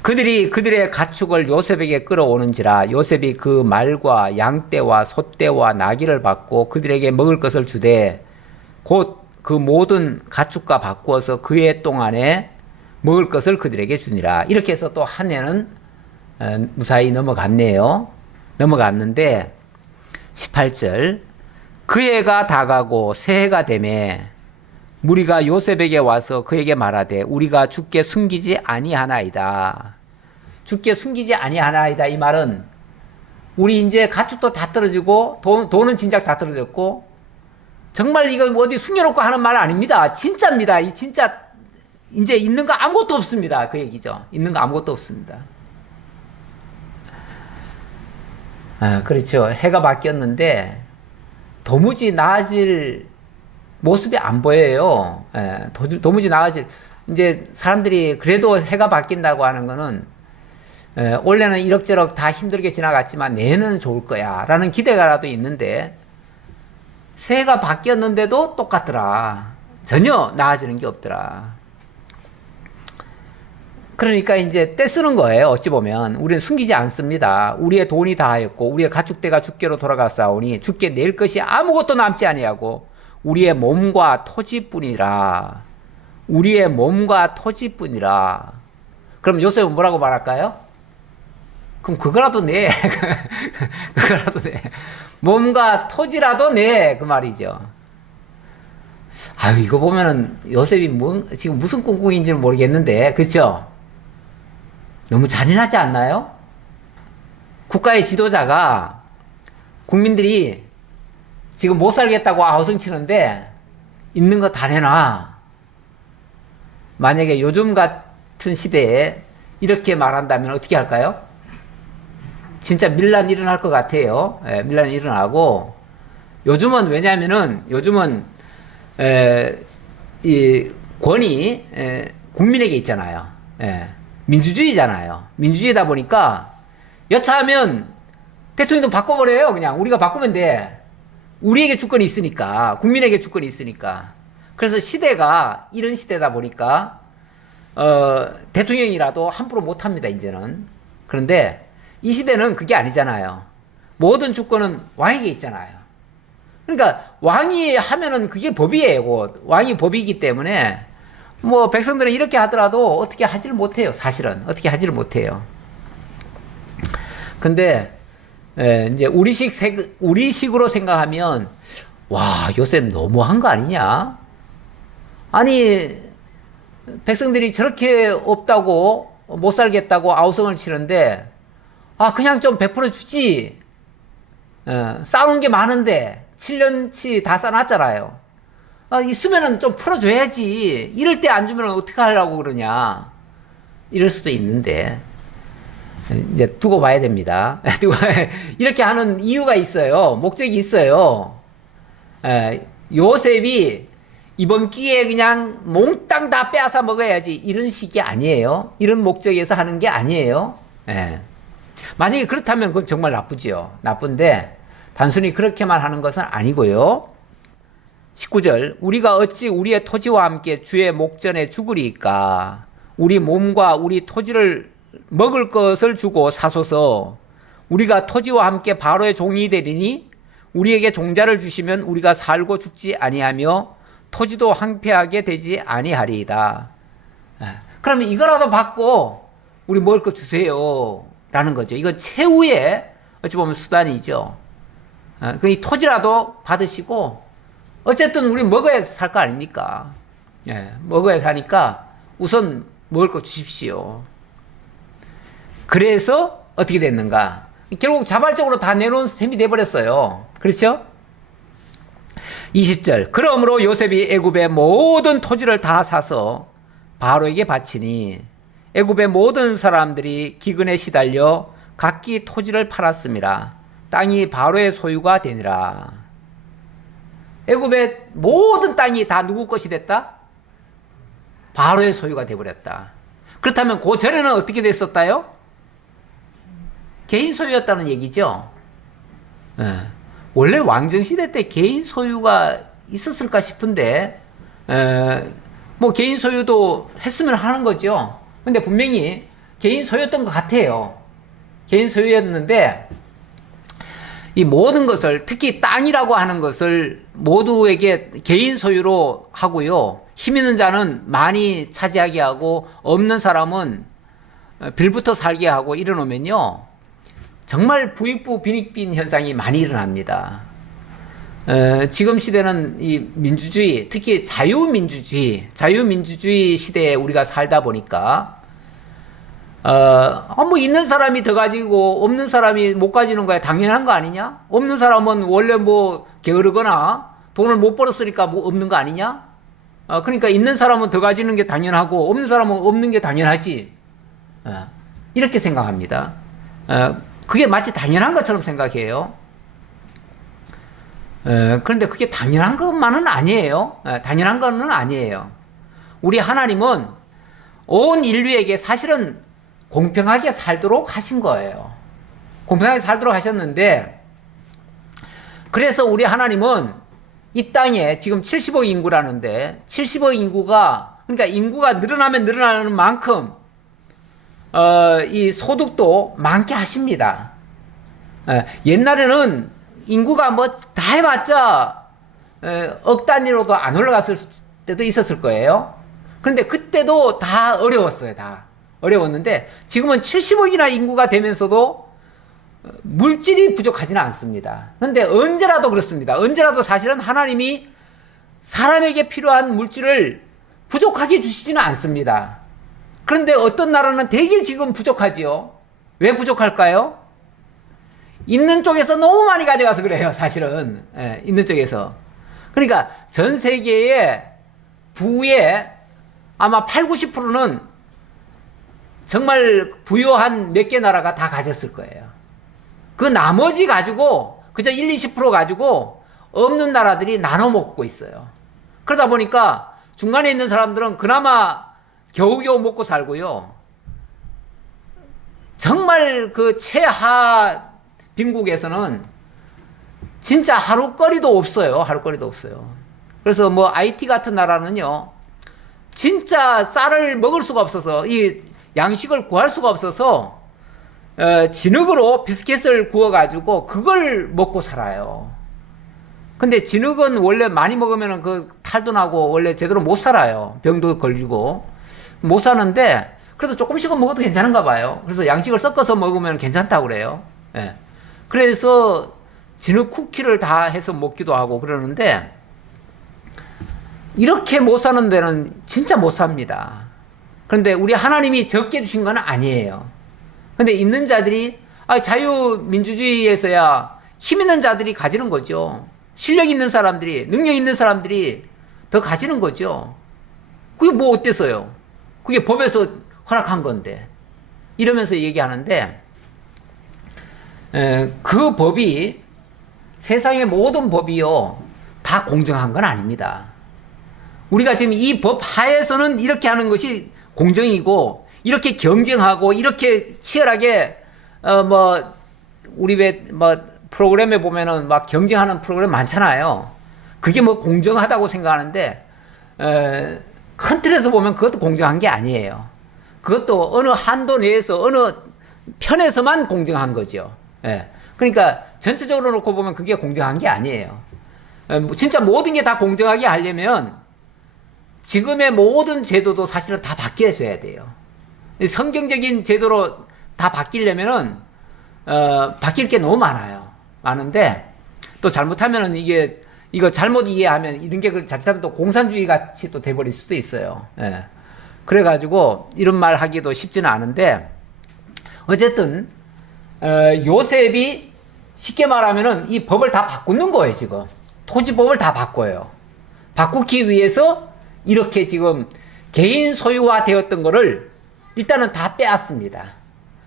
그들이 그들의 가축을 요셉에게 끌어오는지라 요셉이 그 말과 양떼와 소떼와 나귀를 받고 그들에게 먹을 것을 주되 곧 그 모든 가축과 바꾸어서 그 해 동안에 먹을 것을 그들에게 주니라. 이렇게 해서 또 한 해는 무사히 넘어갔네요. 넘어갔는데 18절 그 해가 다가고 새해가 되매 무리가 요셉에게 와서 그에게 말하되 우리가 주께 숨기지 아니하나이다. 주께 숨기지 아니하나이다. 이 말은 우리 이제 가축도 다 떨어지고 돈은 진작 다 떨어졌고 정말 이거 어디 숨겨놓고 하는 말 아닙니다. 진짜입니다. 이 진짜 이제 있는 거 아무것도 없습니다. 그 얘기죠. 있는 거 아무것도 없습니다. 그렇죠. 해가 바뀌었는데 도무지 나아질 모습이 안 보여요. 도무지 나아질 이제 사람들이 그래도 해가 바뀐다고 하는 거는 올해는 이럭저럭 다 힘들게 지나갔지만 내년은 좋을 거야 라는 기대가라도 있는데 새해가 바뀌었는데도 똑같더라. 전혀 나아지는 게 없더라. 그러니까 이제 떼쓰는 거예요. 어찌 보면 우리는 숨기지 않습니다. 우리의 돈이 다하였고 우리의 가축대가 주께로 돌아갔사오니 주께 낼 것이 아무것도 남지 아니하고 우리의 몸과 토지뿐이라. 우리의 몸과 토지뿐이라. 그럼 요셉은 뭐라고 말할까요? 그럼 그거라도 내. 그거라도 내. 몸과 토지라도 내. 그 말이죠. 아유, 이거 보면은 요셉이 지금 무슨 꿍꿍인지는 모르겠는데, 그쵸? 너무 잔인하지 않나요? 국가의 지도자가 국민들이 지금 못 살겠다고 아우성치는데 있는 거 다 내놔. 만약에 요즘 같은 시대에 이렇게 말한다면 어떻게 할까요? 진짜 밀란 일어날 것 같아요. 밀란 일어나고 요즘은 왜냐하면은 요즘은 이 권위 국민에게 있잖아요. 민주주의잖아요. 민주주의다 보니까 여차하면 대통령도 바꿔버려요. 그냥 우리가 바꾸면 돼. 우리에게 주권이 있으니까, 국민에게 주권이 있으니까. 그래서 시대가 이런 시대다 보니까 대통령이라도 함부로 못합니다. 이제는. 그런데 이 시대는 그게 아니잖아요. 모든 주권은 왕에게 있잖아요. 그러니까 왕이 하면은 그게 법이에요. 왕이 법이기 때문에 뭐 백성들은 이렇게 하더라도 어떻게 하지를 못해요. 사실은 어떻게 하지를 못해요. 근데 이제 우리식으로 생각하면 와, 요새 너무한 거 아니냐? 아니 백성들이 저렇게 없다고 못 살겠다고 아우성을 치는데 그냥 좀 베풀어 주지. 싸우는 게 많은데 7년치 다 싸놨잖아요. 있으면은 좀 풀어줘야지. 이럴 때 안 주면 어떻게 하려고 그러냐. 이럴 수도 있는데 이제 두고 봐야 됩니다. 이렇게 하는 이유가 있어요. 목적이 있어요. 요셉이 이번 기회에 그냥 몽땅 다 빼앗아 먹어야지 이런 식이 아니에요. 이런 목적에서 하는 게 아니에요. 예. 만약에 그렇다면 그건 정말 나쁘지요. 나쁜데 단순히 그렇게만 하는 것은 아니고요. 19절 우리가 어찌 우리의 토지와 함께 주의 목전에 죽으리까. 우리 몸과 우리 토지를 먹을 것을 주고 사소서. 우리가 토지와 함께 바로의 종이 되리니 우리에게 종자를 주시면 우리가 살고 죽지 아니하며 토지도 황폐하게 되지 아니하리이다. 그러면 이거라도 받고 우리 먹을 거 주세요 라는 거죠. 이건 최후의 어찌 보면 수단이죠. 이 토지라도 받으시고 어쨌든 우리 먹어야 살 거 아닙니까? 먹어야 사니까 우선 먹을 거 주십시오. 그래서 어떻게 됐는가? 결국 자발적으로 다 내놓은 셈이 돼버렸어요. 그렇죠? 20절 그러므로 요셉이 애굽의 모든 토지를 다 사서 바로에게 바치니 애굽의 모든 사람들이 기근에 시달려 각기 토지를 팔았음이라. 땅이 바로의 소유가 되니라. 애굽의 모든 땅이 다 누구 것이 됐다? 바로의 소유가 되어버렸다. 그렇다면 그 전에는 어떻게 됐었다요? 개인 소유였다는 얘기죠. 원래 왕정시대 때 개인 소유가 있었을까 싶은데 뭐 개인 소유도 했으면 하는 거죠. 근데 분명히 개인 소유였던 것 같아요. 개인 소유였는데 이 모든 것을 특히 땅이라고 하는 것을 모두에게 개인 소유로 하고요. 힘 있는 자는 많이 차지하게 하고 없는 사람은 빌부터 살게 하고 이러놓으면요. 정말 부익부 빈익빈 현상이 많이 일어납니다. 지금 시대는 이 민주주의, 특히 자유민주주의 시대에 우리가 살다 보니까 뭐 있는 사람이 더 가지고 없는 사람이 못 가지는 거야 당연한 거 아니냐? 없는 사람은 원래 뭐 게으르거나 돈을 못 벌었으니까 뭐 없는 거 아니냐? 그러니까 있는 사람은 더 가지는 게 당연하고 없는 사람은 없는 게 당연하지. 이렇게 생각합니다. 그게 마치 당연한 것처럼 생각해요. 그런데 그게 당연한 것만은 아니에요. 당연한 것은 아니에요. 우리 하나님은 온 인류에게 사실은 공평하게 살도록 하신 거예요. 공평하게 살도록 하셨는데, 그래서 우리 하나님은 이 땅에 지금 70억 인구라는데, 70억 인구가, 그러니까 인구가 늘어나면 늘어나는 만큼, 이 소득도 많게 하십니다. 옛날에는 인구가 뭐 다 해봤자, 억 단위로도 안 올라갔을 때도 있었을 거예요. 그런데 그때도 다 어려웠어요, 다. 어려웠는데 지금은 70억이나 인구가 되면서도 물질이 부족하지는 않습니다. 그런데 언제라도 그렇습니다. 언제라도 사실은 하나님이 사람에게 필요한 물질을 부족하게 주시지는 않습니다. 그런데 어떤 나라는 되게 지금 부족하지요. 왜 부족할까요? 있는 쪽에서 너무 많이 가져가서 그래요, 사실은. 있는 쪽에서. 그러니까 전 세계의 부의 아마 8, 90%는 정말 부유한 몇 개 나라가 다 가졌을 거예요. 그 나머지 가지고 그저 1, 20% 가지고 없는 나라들이 나눠 먹고 있어요. 그러다 보니까 중간에 있는 사람들은 그나마 겨우겨우 먹고 살고요. 정말 그 최하 빈국에서는 진짜 하루거리도 없어요. 하루거리도 없어요. 그래서 뭐 IT 같은 나라는요. 진짜 쌀을 먹을 수가 없어서 이 양식을 구할 수가 없어서 진흙으로 비스켓을 구워가지고 그걸 먹고 살아요. 근데 진흙은 원래 많이 먹으면 그 탈도 나고 원래 제대로 못 살아요. 병도 걸리고 못 사는데 그래도 조금씩은 먹어도 괜찮은가 봐요. 그래서 양식을 섞어서 먹으면 괜찮다고 그래요. 그래서 진흙 쿠키를 다 해서 먹기도 하고 그러는데 이렇게 못 사는 데는 진짜 못 삽니다. 그런데 우리 하나님이 적게 주신 건 아니에요. 근데 있는 자들이 자유민주주의에서야 힘 있는 자들이 가지는 거죠. 실력 있는 사람들이, 능력 있는 사람들이 더 가지는 거죠. 그게 뭐 어때서요? 그게 법에서 허락한 건데. 이러면서 얘기하는데 그 법이 세상의 모든 법이요 다 공정한 건 아닙니다. 우리가 지금 이 법 하에서는 이렇게 하는 것이 공정이고, 이렇게 경쟁하고, 이렇게 치열하게, 우리 프로그램에 보면은 막 경쟁하는 프로그램 많잖아요. 그게 뭐 공정하다고 생각하는데, 큰 틀에서 보면 그것도 공정한 게 아니에요. 그것도 어느 한도 내에서, 어느 편에서만 공정한 거죠. 예. 그러니까 전체적으로 놓고 보면 그게 공정한 게 아니에요. 진짜 모든 게 다 공정하게 하려면 지금의 모든 제도도 사실은 다 바뀌어져야 돼요. 성경적인 제도로 다 바뀌려면은 바뀔 게 너무 많아요. 많은데 또 잘못하면은 이거 잘못 이해하면 이런 게 자칫하면 또 공산주의 같이 또 돼버릴 수도 있어요. 예. 그래가지고 이런 말 하기도 쉽지는 않은데 어쨌든 요셉이 쉽게 말하면은 이 법을 다 바꾸는 거예요. 지금 토지법을 다 바꿔요. 바꾸기 위해서 이렇게 지금 개인 소유화 되었던 거를 일단은 다 빼앗습니다.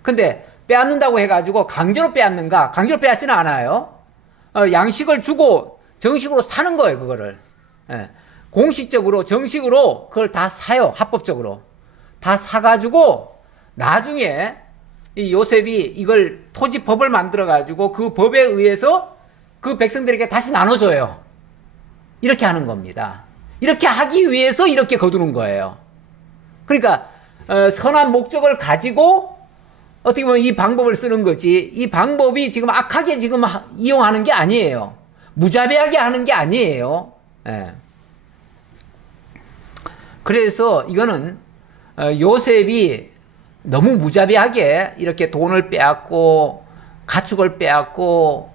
근데 빼앗는다고 해가지고 강제로 빼앗는가? 강제로 빼앗지는 않아요. 양식을 주고 정식으로 사는 거예요. 그거를. 예. 공식적으로 정식으로 그걸 다 사요. 합법적으로. 다 사가지고 나중에 이 요셉이 이걸 토지법을 만들어가지고 그 법에 의해서 그 백성들에게 다시 나눠줘요. 이렇게 하는 겁니다. 이렇게 하기 위해서 이렇게 거두는 거예요. 그러니까 선한 목적을 가지고 어떻게 보면 이 방법을 쓰는 거지, 이 방법이 지금 악하게 지금 이용하는 게 아니에요. 무자비하게 하는 게 아니에요. 예. 그래서 이거는 요셉이 너무 무자비하게 이렇게 돈을 빼앗고 가축을 빼앗고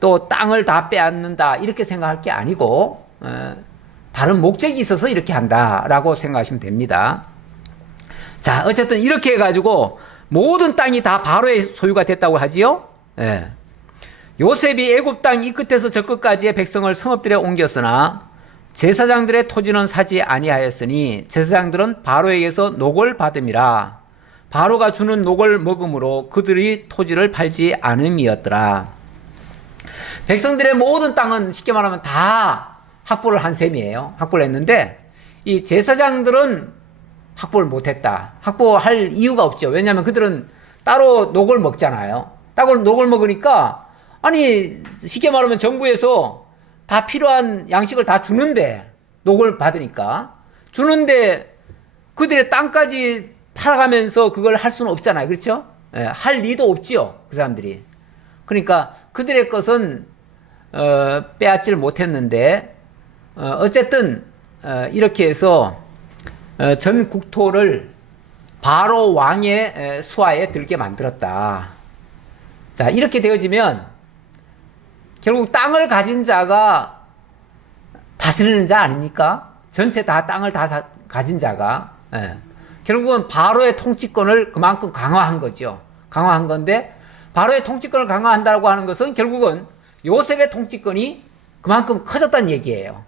또 땅을 다 빼앗는다 이렇게 생각할 게 아니고 다른 목적이 있어서 이렇게 한다라고 생각하시면 됩니다. 자, 어쨌든 이렇게 해가지고 모든 땅이 다 바로의 소유가 됐다고 하지요. 예. 요셉이 애굽 땅 이 끝에서 저 끝까지의 백성을 성읍들에 옮겼으나 제사장들의 토지는 사지 아니하였으니 제사장들은 바로에게서 녹을 받음이라. 바로가 주는 녹을 먹음으로 그들이 토지를 팔지 않음이었더라. 백성들의 모든 땅은 쉽게 말하면 다 확보를 한 셈이에요. 확보를 했는데 이 제사장들은 확보를 못했다. 확보할 이유가 없죠. 왜냐하면 그들은 따로 녹을 먹잖아요. 따로 녹을 먹으니까 아니 쉽게 말하면 정부에서 다 필요한 양식을 다 주는데 녹을 받으니까 주는데 그들의 땅까지 팔아가면서 그걸 할 수는 없잖아요. 그렇죠? 예, 할 리도 없지요. 그 사람들이. 그러니까 그들의 것은 빼앗지를 못했는데 어쨌든 이렇게 해서 전 국토를 바로 왕의 수하에 들게 만들었다. 자, 이렇게 되어지면 결국 땅을 가진 자가 다스리는 자 아닙니까? 전체 다 땅을 다 가진 자가 결국은 바로의 통치권을 그만큼 강화한 거죠. 강화한 건데 바로의 통치권을 강화한다고 하는 것은 결국은 요셉의 통치권이 그만큼 커졌다는 얘기예요.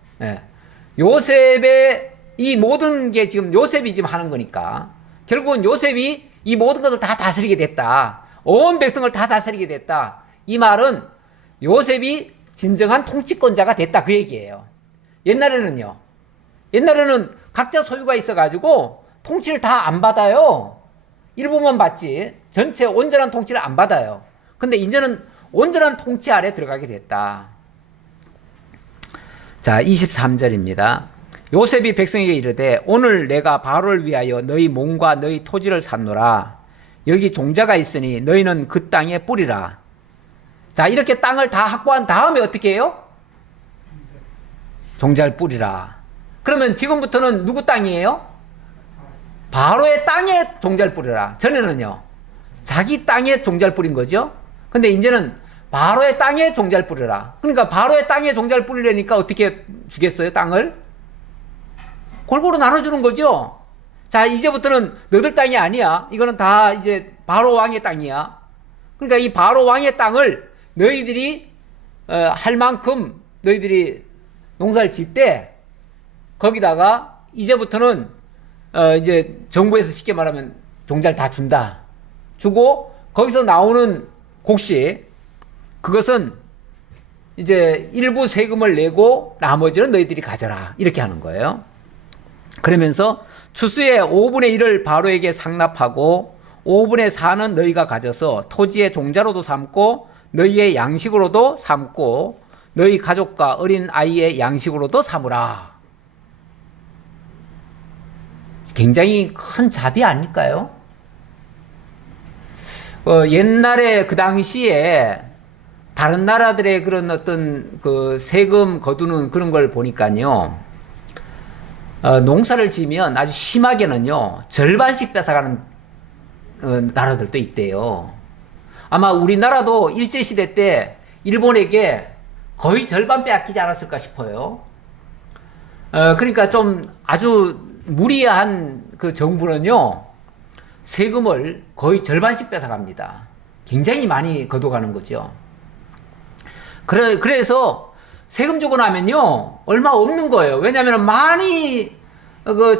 요셉의 이 모든 게 지금 요셉이 지금 하는 거니까 결국은 요셉이 이 모든 것을 다 다스리게 됐다. 온 백성을 다 다스리게 됐다. 이 말은 요셉이 진정한 통치권자가 됐다 그 얘기예요. 옛날에는 각자 소유가 있어가지고 통치를 다 안 받아요. 일부만 받지 전체 온전한 통치를 안 받아요. 근데 이제는 온전한 통치 아래 들어가게 됐다. 자, 23절입니다. 요셉이 백성에게 이르되 오늘 내가 바로를 위하여 너희 몸과 너희 토지를 샀노라. 여기 종자가 있으니 너희는 그 땅에 뿌리라. 자, 이렇게 땅을 다 확보한 다음에 어떻게 해요? 종자를 뿌리라. 그러면 지금부터는 누구 땅이에요? 바로의 땅에 종자를 뿌리라. 전에는요 자기 땅에 종자를 뿌린 거죠. 근데 이제는 바로의 땅에 종자를 뿌리라. 그러니까 바로의 땅에 종자를 뿌리려니까 어떻게 주겠어요? 땅을 골고루 나눠주는 거죠. 자, 이제부터는 너들 땅이 아니야. 이거는 다 이제 바로 왕의 땅이야. 그러니까 이 바로 왕의 땅을 너희들이 할 만큼 너희들이 농사를 짓 때 거기다가 이제부터는 이제 정부에서 쉽게 말하면 종자를 다 준다. 주고 거기서 나오는 곡식 그것은 이제 일부 세금을 내고 나머지는 너희들이 가져라. 이렇게 하는 거예요. 그러면서 추수의 5분의 1을 바로에게 상납하고 5분의 4는 너희가 가져서 토지의 종자로도 삼고 너희의 양식으로도 삼고 너희 가족과 어린 아이의 양식으로도 삼으라. 굉장히 큰 자비 아닐까요? 옛날에 그 당시에 다른 나라들의 그런 어떤 그 세금 거두는 그런 걸 보니까요, 농사를 지으면 아주 심하게는요, 절반씩 뺏어가는 나라들도 있대요. 아마 우리나라도 일제시대 때 일본에게 거의 절반 빼앗기지 않았을까 싶어요. 그러니까 좀 아주 무리한 그 정부는요, 세금을 거의 절반씩 뺏어갑니다. 굉장히 많이 걷어가는 거죠. 그래서 세금 주고 나면요, 얼마 없는 거예요. 왜냐하면 많이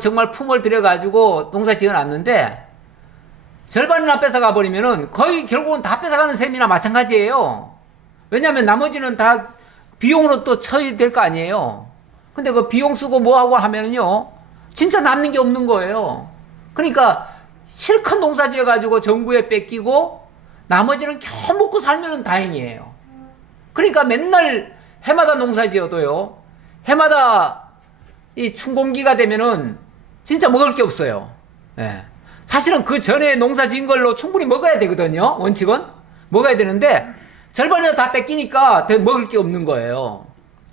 정말 품을 들여가지고 농사 지어 놨는데 절반이나 뺏어가 버리면은 거의 결국은 다 뺏어가는 셈이나 마찬가지예요. 왜냐하면 나머지는 다 비용으로 또 처리될 거 아니에요. 근데 그 비용 쓰고 뭐하고 하면은요, 진짜 남는 게 없는 거예요. 그러니까 실컷 농사 지어가지고 정부에 뺏기고 나머지는 겨우 먹고 살면 다행이에요. 그러니까 맨날 해마다 농사 지어도요, 해마다 이 춘공기가 되면은 진짜 먹을 게 없어요. 예. 사실은 그 전에 농사 지은 걸로 충분히 먹어야 되거든요. 원칙은 먹어야 되는데 절반이나 다 뺏기니까 더 먹을 게 없는 거예요.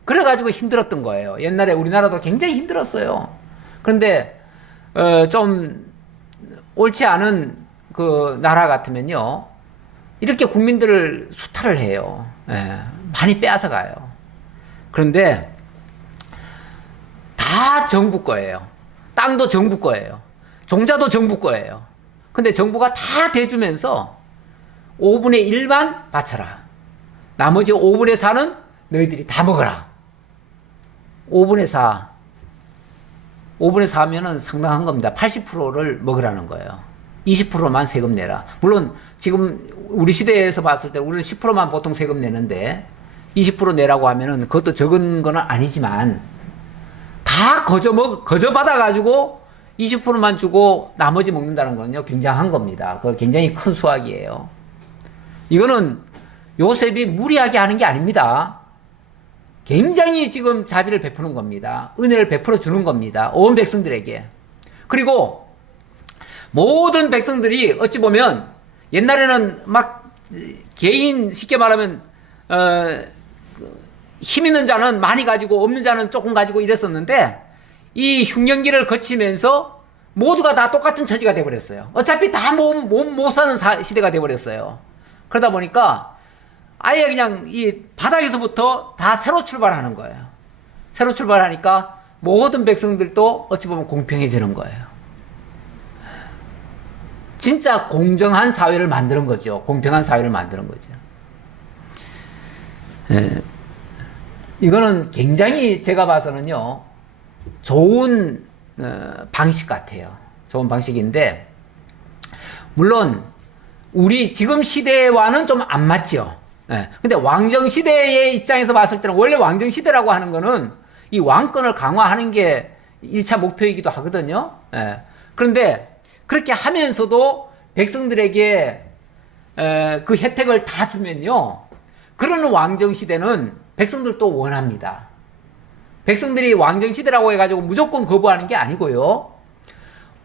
그래가지고 힘들었던 거예요. 옛날에 우리나라도 굉장히 힘들었어요. 그런데 좀 옳지 않은 그 나라 같으면요, 이렇게 국민들을 수탈을 해요. 예, 많이 빼앗아 가요. 그런데 다 정부 거예요. 땅도 정부 거예요. 종자도 정부 거예요. 근데 정부가 다 대주면서 5분의 1만 바쳐라. 나머지 5분의 4는 너희들이 다 먹어라. 5분의 4. 5분의 4면은 상당한 겁니다. 80%를 먹으라는 거예요. 20%만 세금 내라. 물론 지금 우리 시대에서 봤을 때 우리는 10%만 보통 세금 내는데 20% 내라고 하면은 그것도 적은 건 아니지만 다 거저 받아가지고 20%만 주고 나머지 먹는다는 건요, 굉장한 겁니다. 그거 굉장히 큰 수확이에요. 이거는 요셉이 무리하게 하는 게 아닙니다. 굉장히 지금 자비를 베푸는 겁니다. 은혜를 베풀어 주는 겁니다. 온 백성들에게. 그리고 모든 백성들이 어찌 보면 옛날에는 막 개인, 쉽게 말하면 힘 있는 자는 많이 가지고 없는 자는 조금 가지고 이랬었는데 이 흉년기를 거치면서 모두가 다 똑같은 처지가 돼버렸어요. 어차피 다 못 사는 시대가 돼버렸어요. 그러다 보니까 아예 그냥 이 바닥에서부터 다 새로 출발하는 거예요. 새로 출발하니까 모든 백성들도 어찌 보면 공평해지는 거예요. 진짜 공정한 사회를 만드는 거죠. 공평한 사회를 만드는 거죠. 이거는 굉장히 제가 봐서는요, 좋은 방식 같아요. 좋은 방식인데, 물론 우리 지금 시대와는 좀 안 맞죠. 근데 왕정시대의 입장에서 봤을 때는 원래 왕정시대라고 하는 거는 이 왕권을 강화하는 게 1차 목표이기도 하거든요. 그런데 그렇게 하면서도 백성들에게 그 혜택을 다 주면요, 그러는 왕정시대는 백성들도 원합니다. 백성들이 왕정시대라고 해가지고 무조건 거부하는 게 아니고요,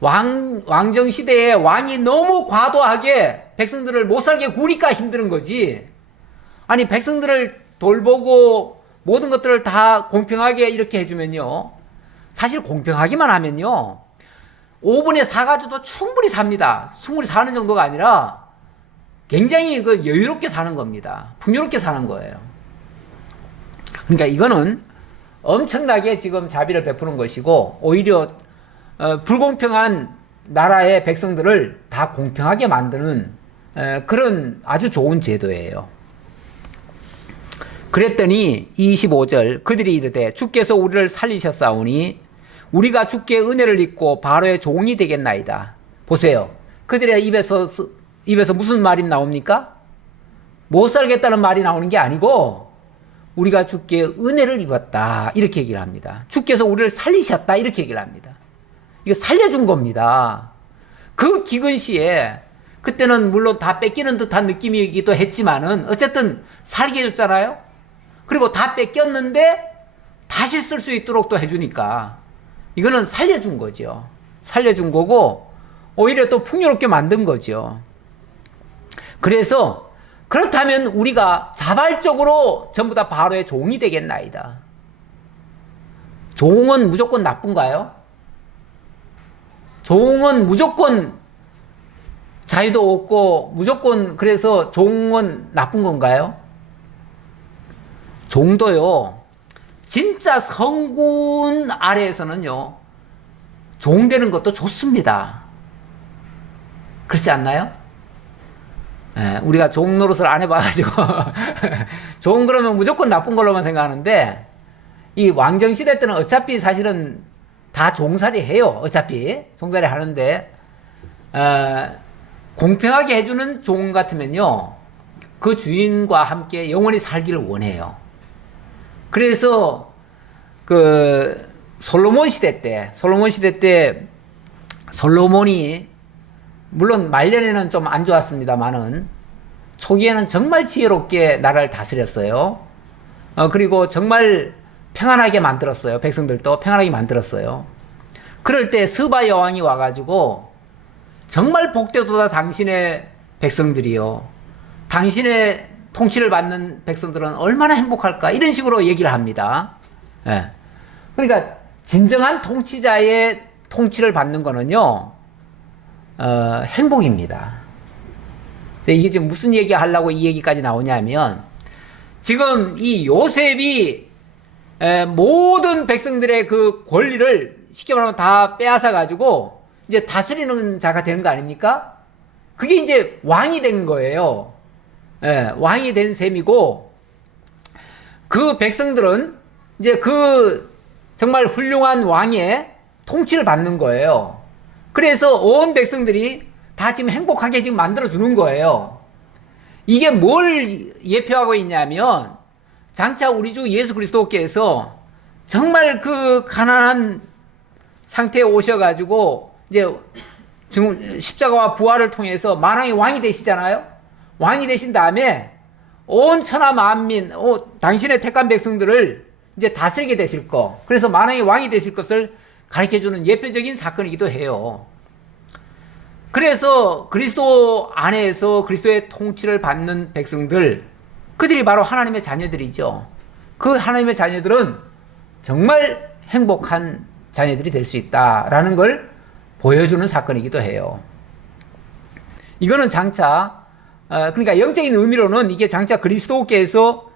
왕정시대에 왕이 너무 과도하게 백성들을 못 살게 구니까 힘든 거지, 아니 백성들을 돌보고 모든 것들을 다 공평하게 이렇게 해주면요, 사실 공평하기만 하면요 5분의 4 가지고도 충분히 삽니다. 충분히 사는 정도가 아니라 굉장히 그 여유롭게 사는 겁니다. 풍요롭게 사는 거예요. 그러니까 이거는 엄청나게 지금 자비를 베푸는 것이고, 오히려 불공평한 나라의 백성들을 다 공평하게 만드는 그런 아주 좋은 제도예요. 그랬더니 25절, 그들이 이르되 주께서 우리를 살리셨사오니 우리가 주께 은혜를 입고 바로의 종이 되겠나이다. 보세요. 그들의 입에서 무슨 말이 나옵니까? 못 살겠다는 말이 나오는 게 아니고 우리가 주께 은혜를 입었다, 이렇게 얘기를 합니다. 주께서 우리를 살리셨다, 이렇게 얘기를 합니다. 이거 살려준 겁니다. 그 기근 시에 그때는 물론 다 뺏기는 듯한 느낌이기도 했지만은 어쨌든 살게 해줬잖아요. 그리고 다 뺏겼는데 다시 쓸 수 있도록 또 해주니까 이거는 살려준 거죠. 살려준 거고 오히려 또 풍요롭게 만든 거죠. 그래서 그렇다면 우리가 자발적으로 전부 다 바로의 종이 되겠나이다. 종은 무조건 나쁜가요? 종은 무조건 자유도 없고 무조건 그래서 종은 나쁜 건가요? 종도요, 진짜 성군 아래에서는요, 종 되는 것도 좋습니다. 그렇지 않나요? 예, 우리가 종 노릇을 안 해봐가지고 종 그러면 무조건 나쁜 걸로만 생각하는데 이 왕정시대 때는 어차피 사실은 다 종살이 해요. 어차피 종살이 하는데 공평하게 해주는 종 같으면요, 그 주인과 함께 영원히 살기를 원해요. 그래서 그 솔로몬 시대 때 솔로몬이 물론 말년에는 좀 안 좋았습니다만은 초기에는 정말 지혜롭게 나라를 다스렸어요. 그리고 정말 평안하게 만들었어요. 백성들도 평안하게 만들었어요. 그럴 때 스바 여왕이 와가지고 정말 복되도다 당신의 백성들이요, 당신의 통치를 받는 백성들은 얼마나 행복할까, 이런 식으로 얘기를 합니다. 예. 그러니까 진정한 통치자의 통치를 받는 거는요, 행복입니다. 이게 지금 무슨 얘기 하려고 이 얘기까지 나오냐면, 지금 이 요셉이 모든 백성들의 그 권리를 쉽게 말하면 다 빼앗아 가지고 이제 다스리는 자가 되는 거 아닙니까? 그게 이제 왕이 된 거예요. 왕이 된 셈이고, 그 백성들은 이제 그 정말 훌륭한 왕의 통치를 받는 거예요. 그래서 온 백성들이 다 지금 행복하게 지금 만들어주는 거예요. 이게 뭘 예표하고 있냐면, 장차 우리 주 예수 그리스도께서 정말 그 가난한 상태에 오셔가지고 이제 지금 십자가와 부활을 통해서 만왕의 왕이 되시잖아요. 왕이 되신 다음에 온 천하 만민, 당신의 택한 백성들을 이제 다스리게 되실 거. 그래서 만왕의 왕이 되실 것을 가르쳐주는 예표적인 사건이기도 해요. 그래서 그리스도 안에서 그리스도의 통치를 받는 백성들, 그들이 바로 하나님의 자녀들이죠. 그 하나님의 자녀들은 정말 행복한 자녀들이 될 수 있다라는 걸 보여주는 사건이기도 해요. 이거는 장차 그러니까 영적인 의미로는 이게 장차 그리스도께서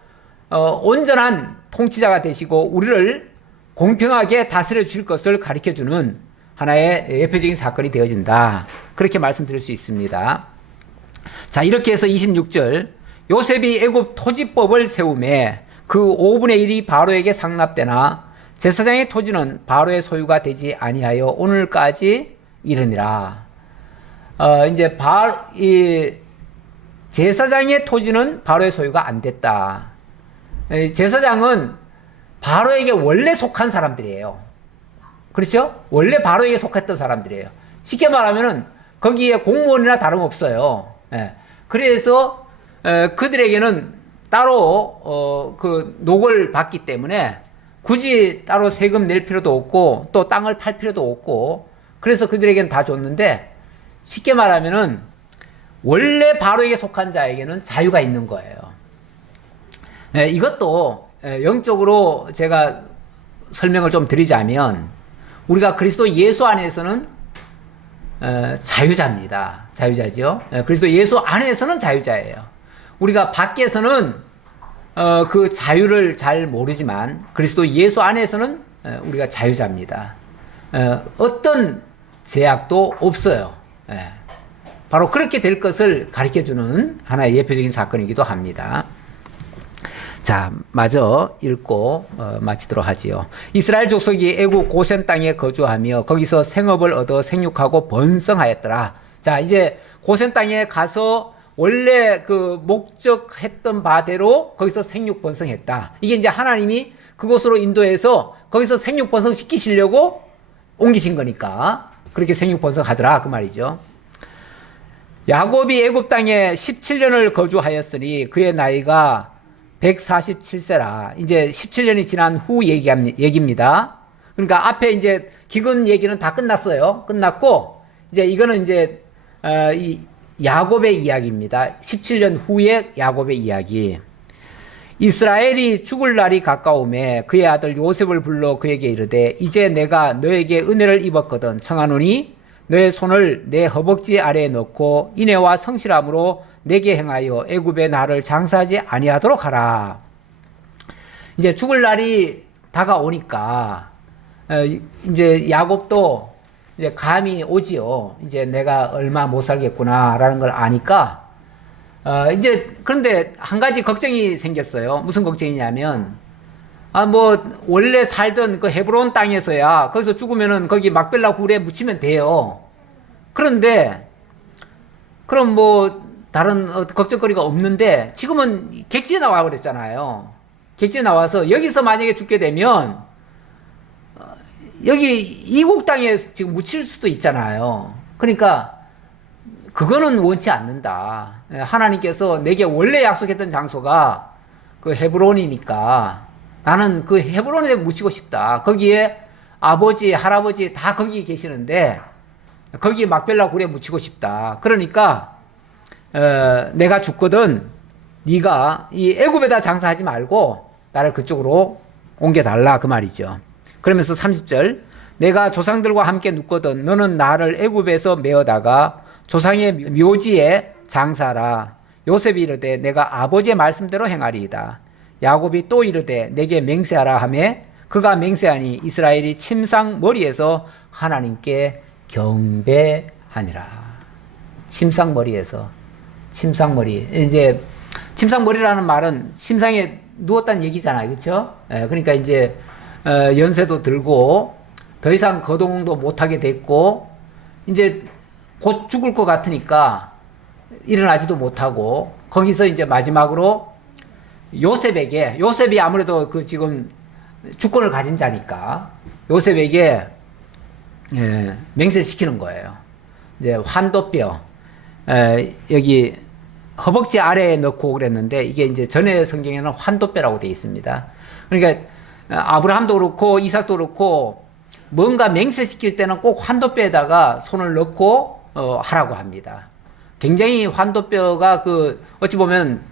온전한 통치자가 되시고 우리를 공평하게 다스려 주실 것을 가르쳐주는 하나의 예표적인 사건이 되어진다, 그렇게 말씀드릴 수 있습니다. 자, 이렇게 해서 26절, 요셉이 애굽 토지법을 세우매 그 5분의 1이 바로에게 상납되나 제사장의 토지는 바로의 소유가 되지 아니하여 오늘까지 이르니라. 이제 이 제사장의 토지는 바로의 소유가 안 됐다. 제사장은 바로에게 원래 속한 사람들이에요. 그렇죠? 원래 바로에게 속했던 사람들이에요. 쉽게 말하면은 거기에 공무원이나 다름없어요. 그래서 그들에게는 따로 그 녹을 받기 때문에 굳이 따로 세금 낼 필요도 없고 또 땅을 팔 필요도 없고, 그래서 그들에게는 다 줬는데, 쉽게 말하면은 원래 바로에게 속한 자에게는 자유가 있는 거예요. 이것도 영적으로 제가 설명을 좀 드리자면, 우리가 그리스도 예수 안에서는 자유자입니다. 자유자죠. 그리스도 예수 안에서는 자유자예요. 우리가 밖에서는 그 자유를 잘 모르지만 그리스도 예수 안에서는 우리가 자유자입니다. 어떤 제약도 없어요. 바로 그렇게 될 것을 가르쳐주는 하나의 예표적인 사건이기도 합니다. 자, 마저 읽고 마치도록 하지요. 이스라엘 족속이 애국 고센 땅에 거주하며 거기서 생업을 얻어 생육하고 번성하였더라. 자, 이제 고센 땅에 가서 원래 그 목적했던 바대로 거기서 생육 번성했다. 이게 이제 하나님이 그곳으로 인도해서 거기서 생육 번성 시키시려고 옮기신 거니까 그렇게 생육번성하더라 그 말이죠. 야곱이 애굽 땅에 17년을 거주하였으니 그의 나이가 147세라. 이제 17년이 지난 후 얘기입니다. 그러니까 앞에 이제 기근 얘기는 다 끝났어요. 끝났고 이제 이거는 이제 이 야곱의 이야기입니다. 17년 후의 야곱의 이야기. 이스라엘이 죽을 날이 가까움에 그의 아들 요셉을 불러 그에게 이르되 이제 내가 너에게 은혜를 입었거든 청하노니 너의 손을 내 허벅지 아래에 넣고 인애와 성실함으로 내게 행하여 애굽에 나를 장사하지 아니하도록 하라. 이제 죽을 날이 다가오니까 이제 야곱도 이제 감이 오지요. 이제 내가 얼마 못 살겠구나라는 걸 아니까 이제 그런데 한 가지 걱정이 생겼어요. 무슨 걱정이냐면 뭐 원래 살던 그 헤브론 땅에서야 거기서 죽으면은 거기 막벨라 굴에 묻히면 돼요. 그런데 그럼 뭐 다른 걱정거리가 없는데 지금은 객지에 나와 그랬잖아요. 객지에 나와서 여기서 만약에 죽게 되면 여기 이국 땅에 지금 묻힐 수도 있잖아요. 그러니까 그거는 원치 않는다. 하나님께서 내게 원래 약속했던 장소가 그 헤브론이니까 나는 그 헤브론에 묻히고 싶다. 거기에 아버지, 할아버지 다 거기 계시는데 거기 막벨라 굴에 묻히고 싶다. 그러니까 내가 죽거든 네가 이 애굽에다 장사하지 말고 나를 그쪽으로 옮겨달라 그 말이죠. 그러면서 30절 내가 조상들과 함께 눕거든 너는 나를 애굽에서 메어다가 조상의 묘지에 장사하라. 요셉이 이르되 내가 아버지의 말씀대로 행하리이다. 야곱이 또 이르되 내게 맹세하라 하매 그가 맹세하니 이스라엘이 침상 머리에서 하나님께 경배하니라. 침상 머리에서 침상머리. 이제 침상머리라는 말은 침상에 누웠다는 얘기잖아요. 그렇죠? 그러니까 이제 연세도 들고 더 이상 거동도 못하게 됐고 이제 곧 죽을 것 같으니까 일어나지도 못하고 거기서 이제 마지막으로 요셉이 아무래도 그 지금 주권을 가진 자니까 요셉에게 맹세를 시키는 거예요. 이제 환도뼈 여기 허벅지 아래에 넣고 그랬는데 이게 이제 전에 성경에는 환도뼈라고 되어 있습니다. 그러니까 아브라함도 그렇고 이삭도 그렇고 뭔가 맹세시킬 때는 꼭 환도뼈에다가 손을 넣고 하라고 합니다. 굉장히 환도뼈가 그 어찌 보면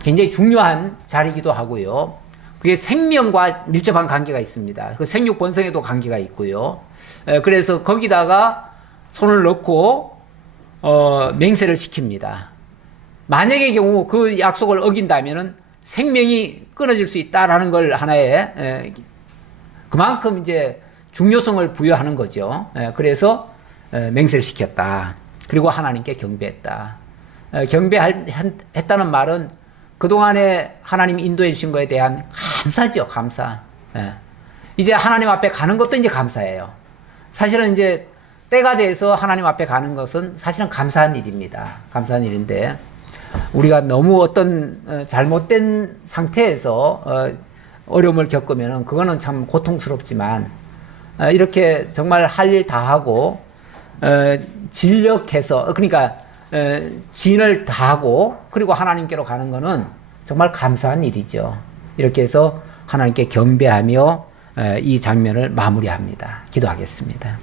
굉장히 중요한 자리이기도 하고요. 그게 생명과 밀접한 관계가 있습니다. 그 생육 번성에도 관계가 있고요. 그래서 거기다가 손을 넣고 맹세를 시킵니다. 만약의 경우 그 약속을 어긴다면은 생명이 끊어질 수 있다라는 걸 하나의 그만큼 이제 중요성을 부여하는 거죠. 그래서 맹세를 시켰다. 그리고 하나님께 경배했다. 경배했다는 말은 그동안에 하나님이 인도해 주신 것에 대한 감사죠. 감사. 이제 하나님 앞에 가는 것도 이제 감사예요. 사실은 이제 때가 돼서 하나님 앞에 가는 것은 사실은 감사한 일입니다. 감사한 일인데 우리가 너무 어떤 잘못된 상태에서 어려움을 겪으면 그거는 참 고통스럽지만 이렇게 정말 할 일 다 하고 진력해서 그러니까 진을 다하고 그리고 하나님께로 가는 거는 정말 감사한 일이죠. 이렇게 해서 하나님께 경배하며 이 장면을 마무리합니다. 기도하겠습니다.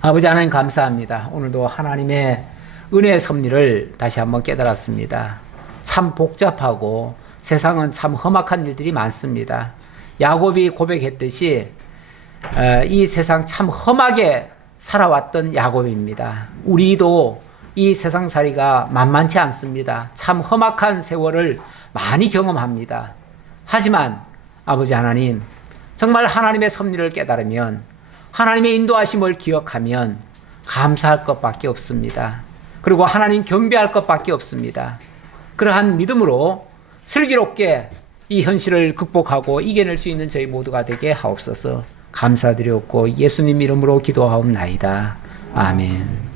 아버지 하나님 감사합니다. 오늘도 하나님의 은혜의 섭리를 다시 한번 깨달았습니다. 참 복잡하고 세상은 참 험악한 일들이 많습니다. 야곱이 고백했듯이 이 세상 참 험하게 살아왔던 야곱입니다. 우리도 이 세상살이가 만만치 않습니다. 참 험악한 세월을 많이 경험합니다. 하지만 아버지 하나님 정말 하나님의 섭리를 깨달으면 하나님의 인도하심을 기억하면 감사할 것밖에 없습니다. 그리고 하나님 경배할 것밖에 없습니다. 그러한 믿음으로 슬기롭게 이 현실을 극복하고 이겨낼 수 있는 저희 모두가 되게 하옵소서. 감사드렸고 예수님 이름으로 기도하옵나이다. 아멘.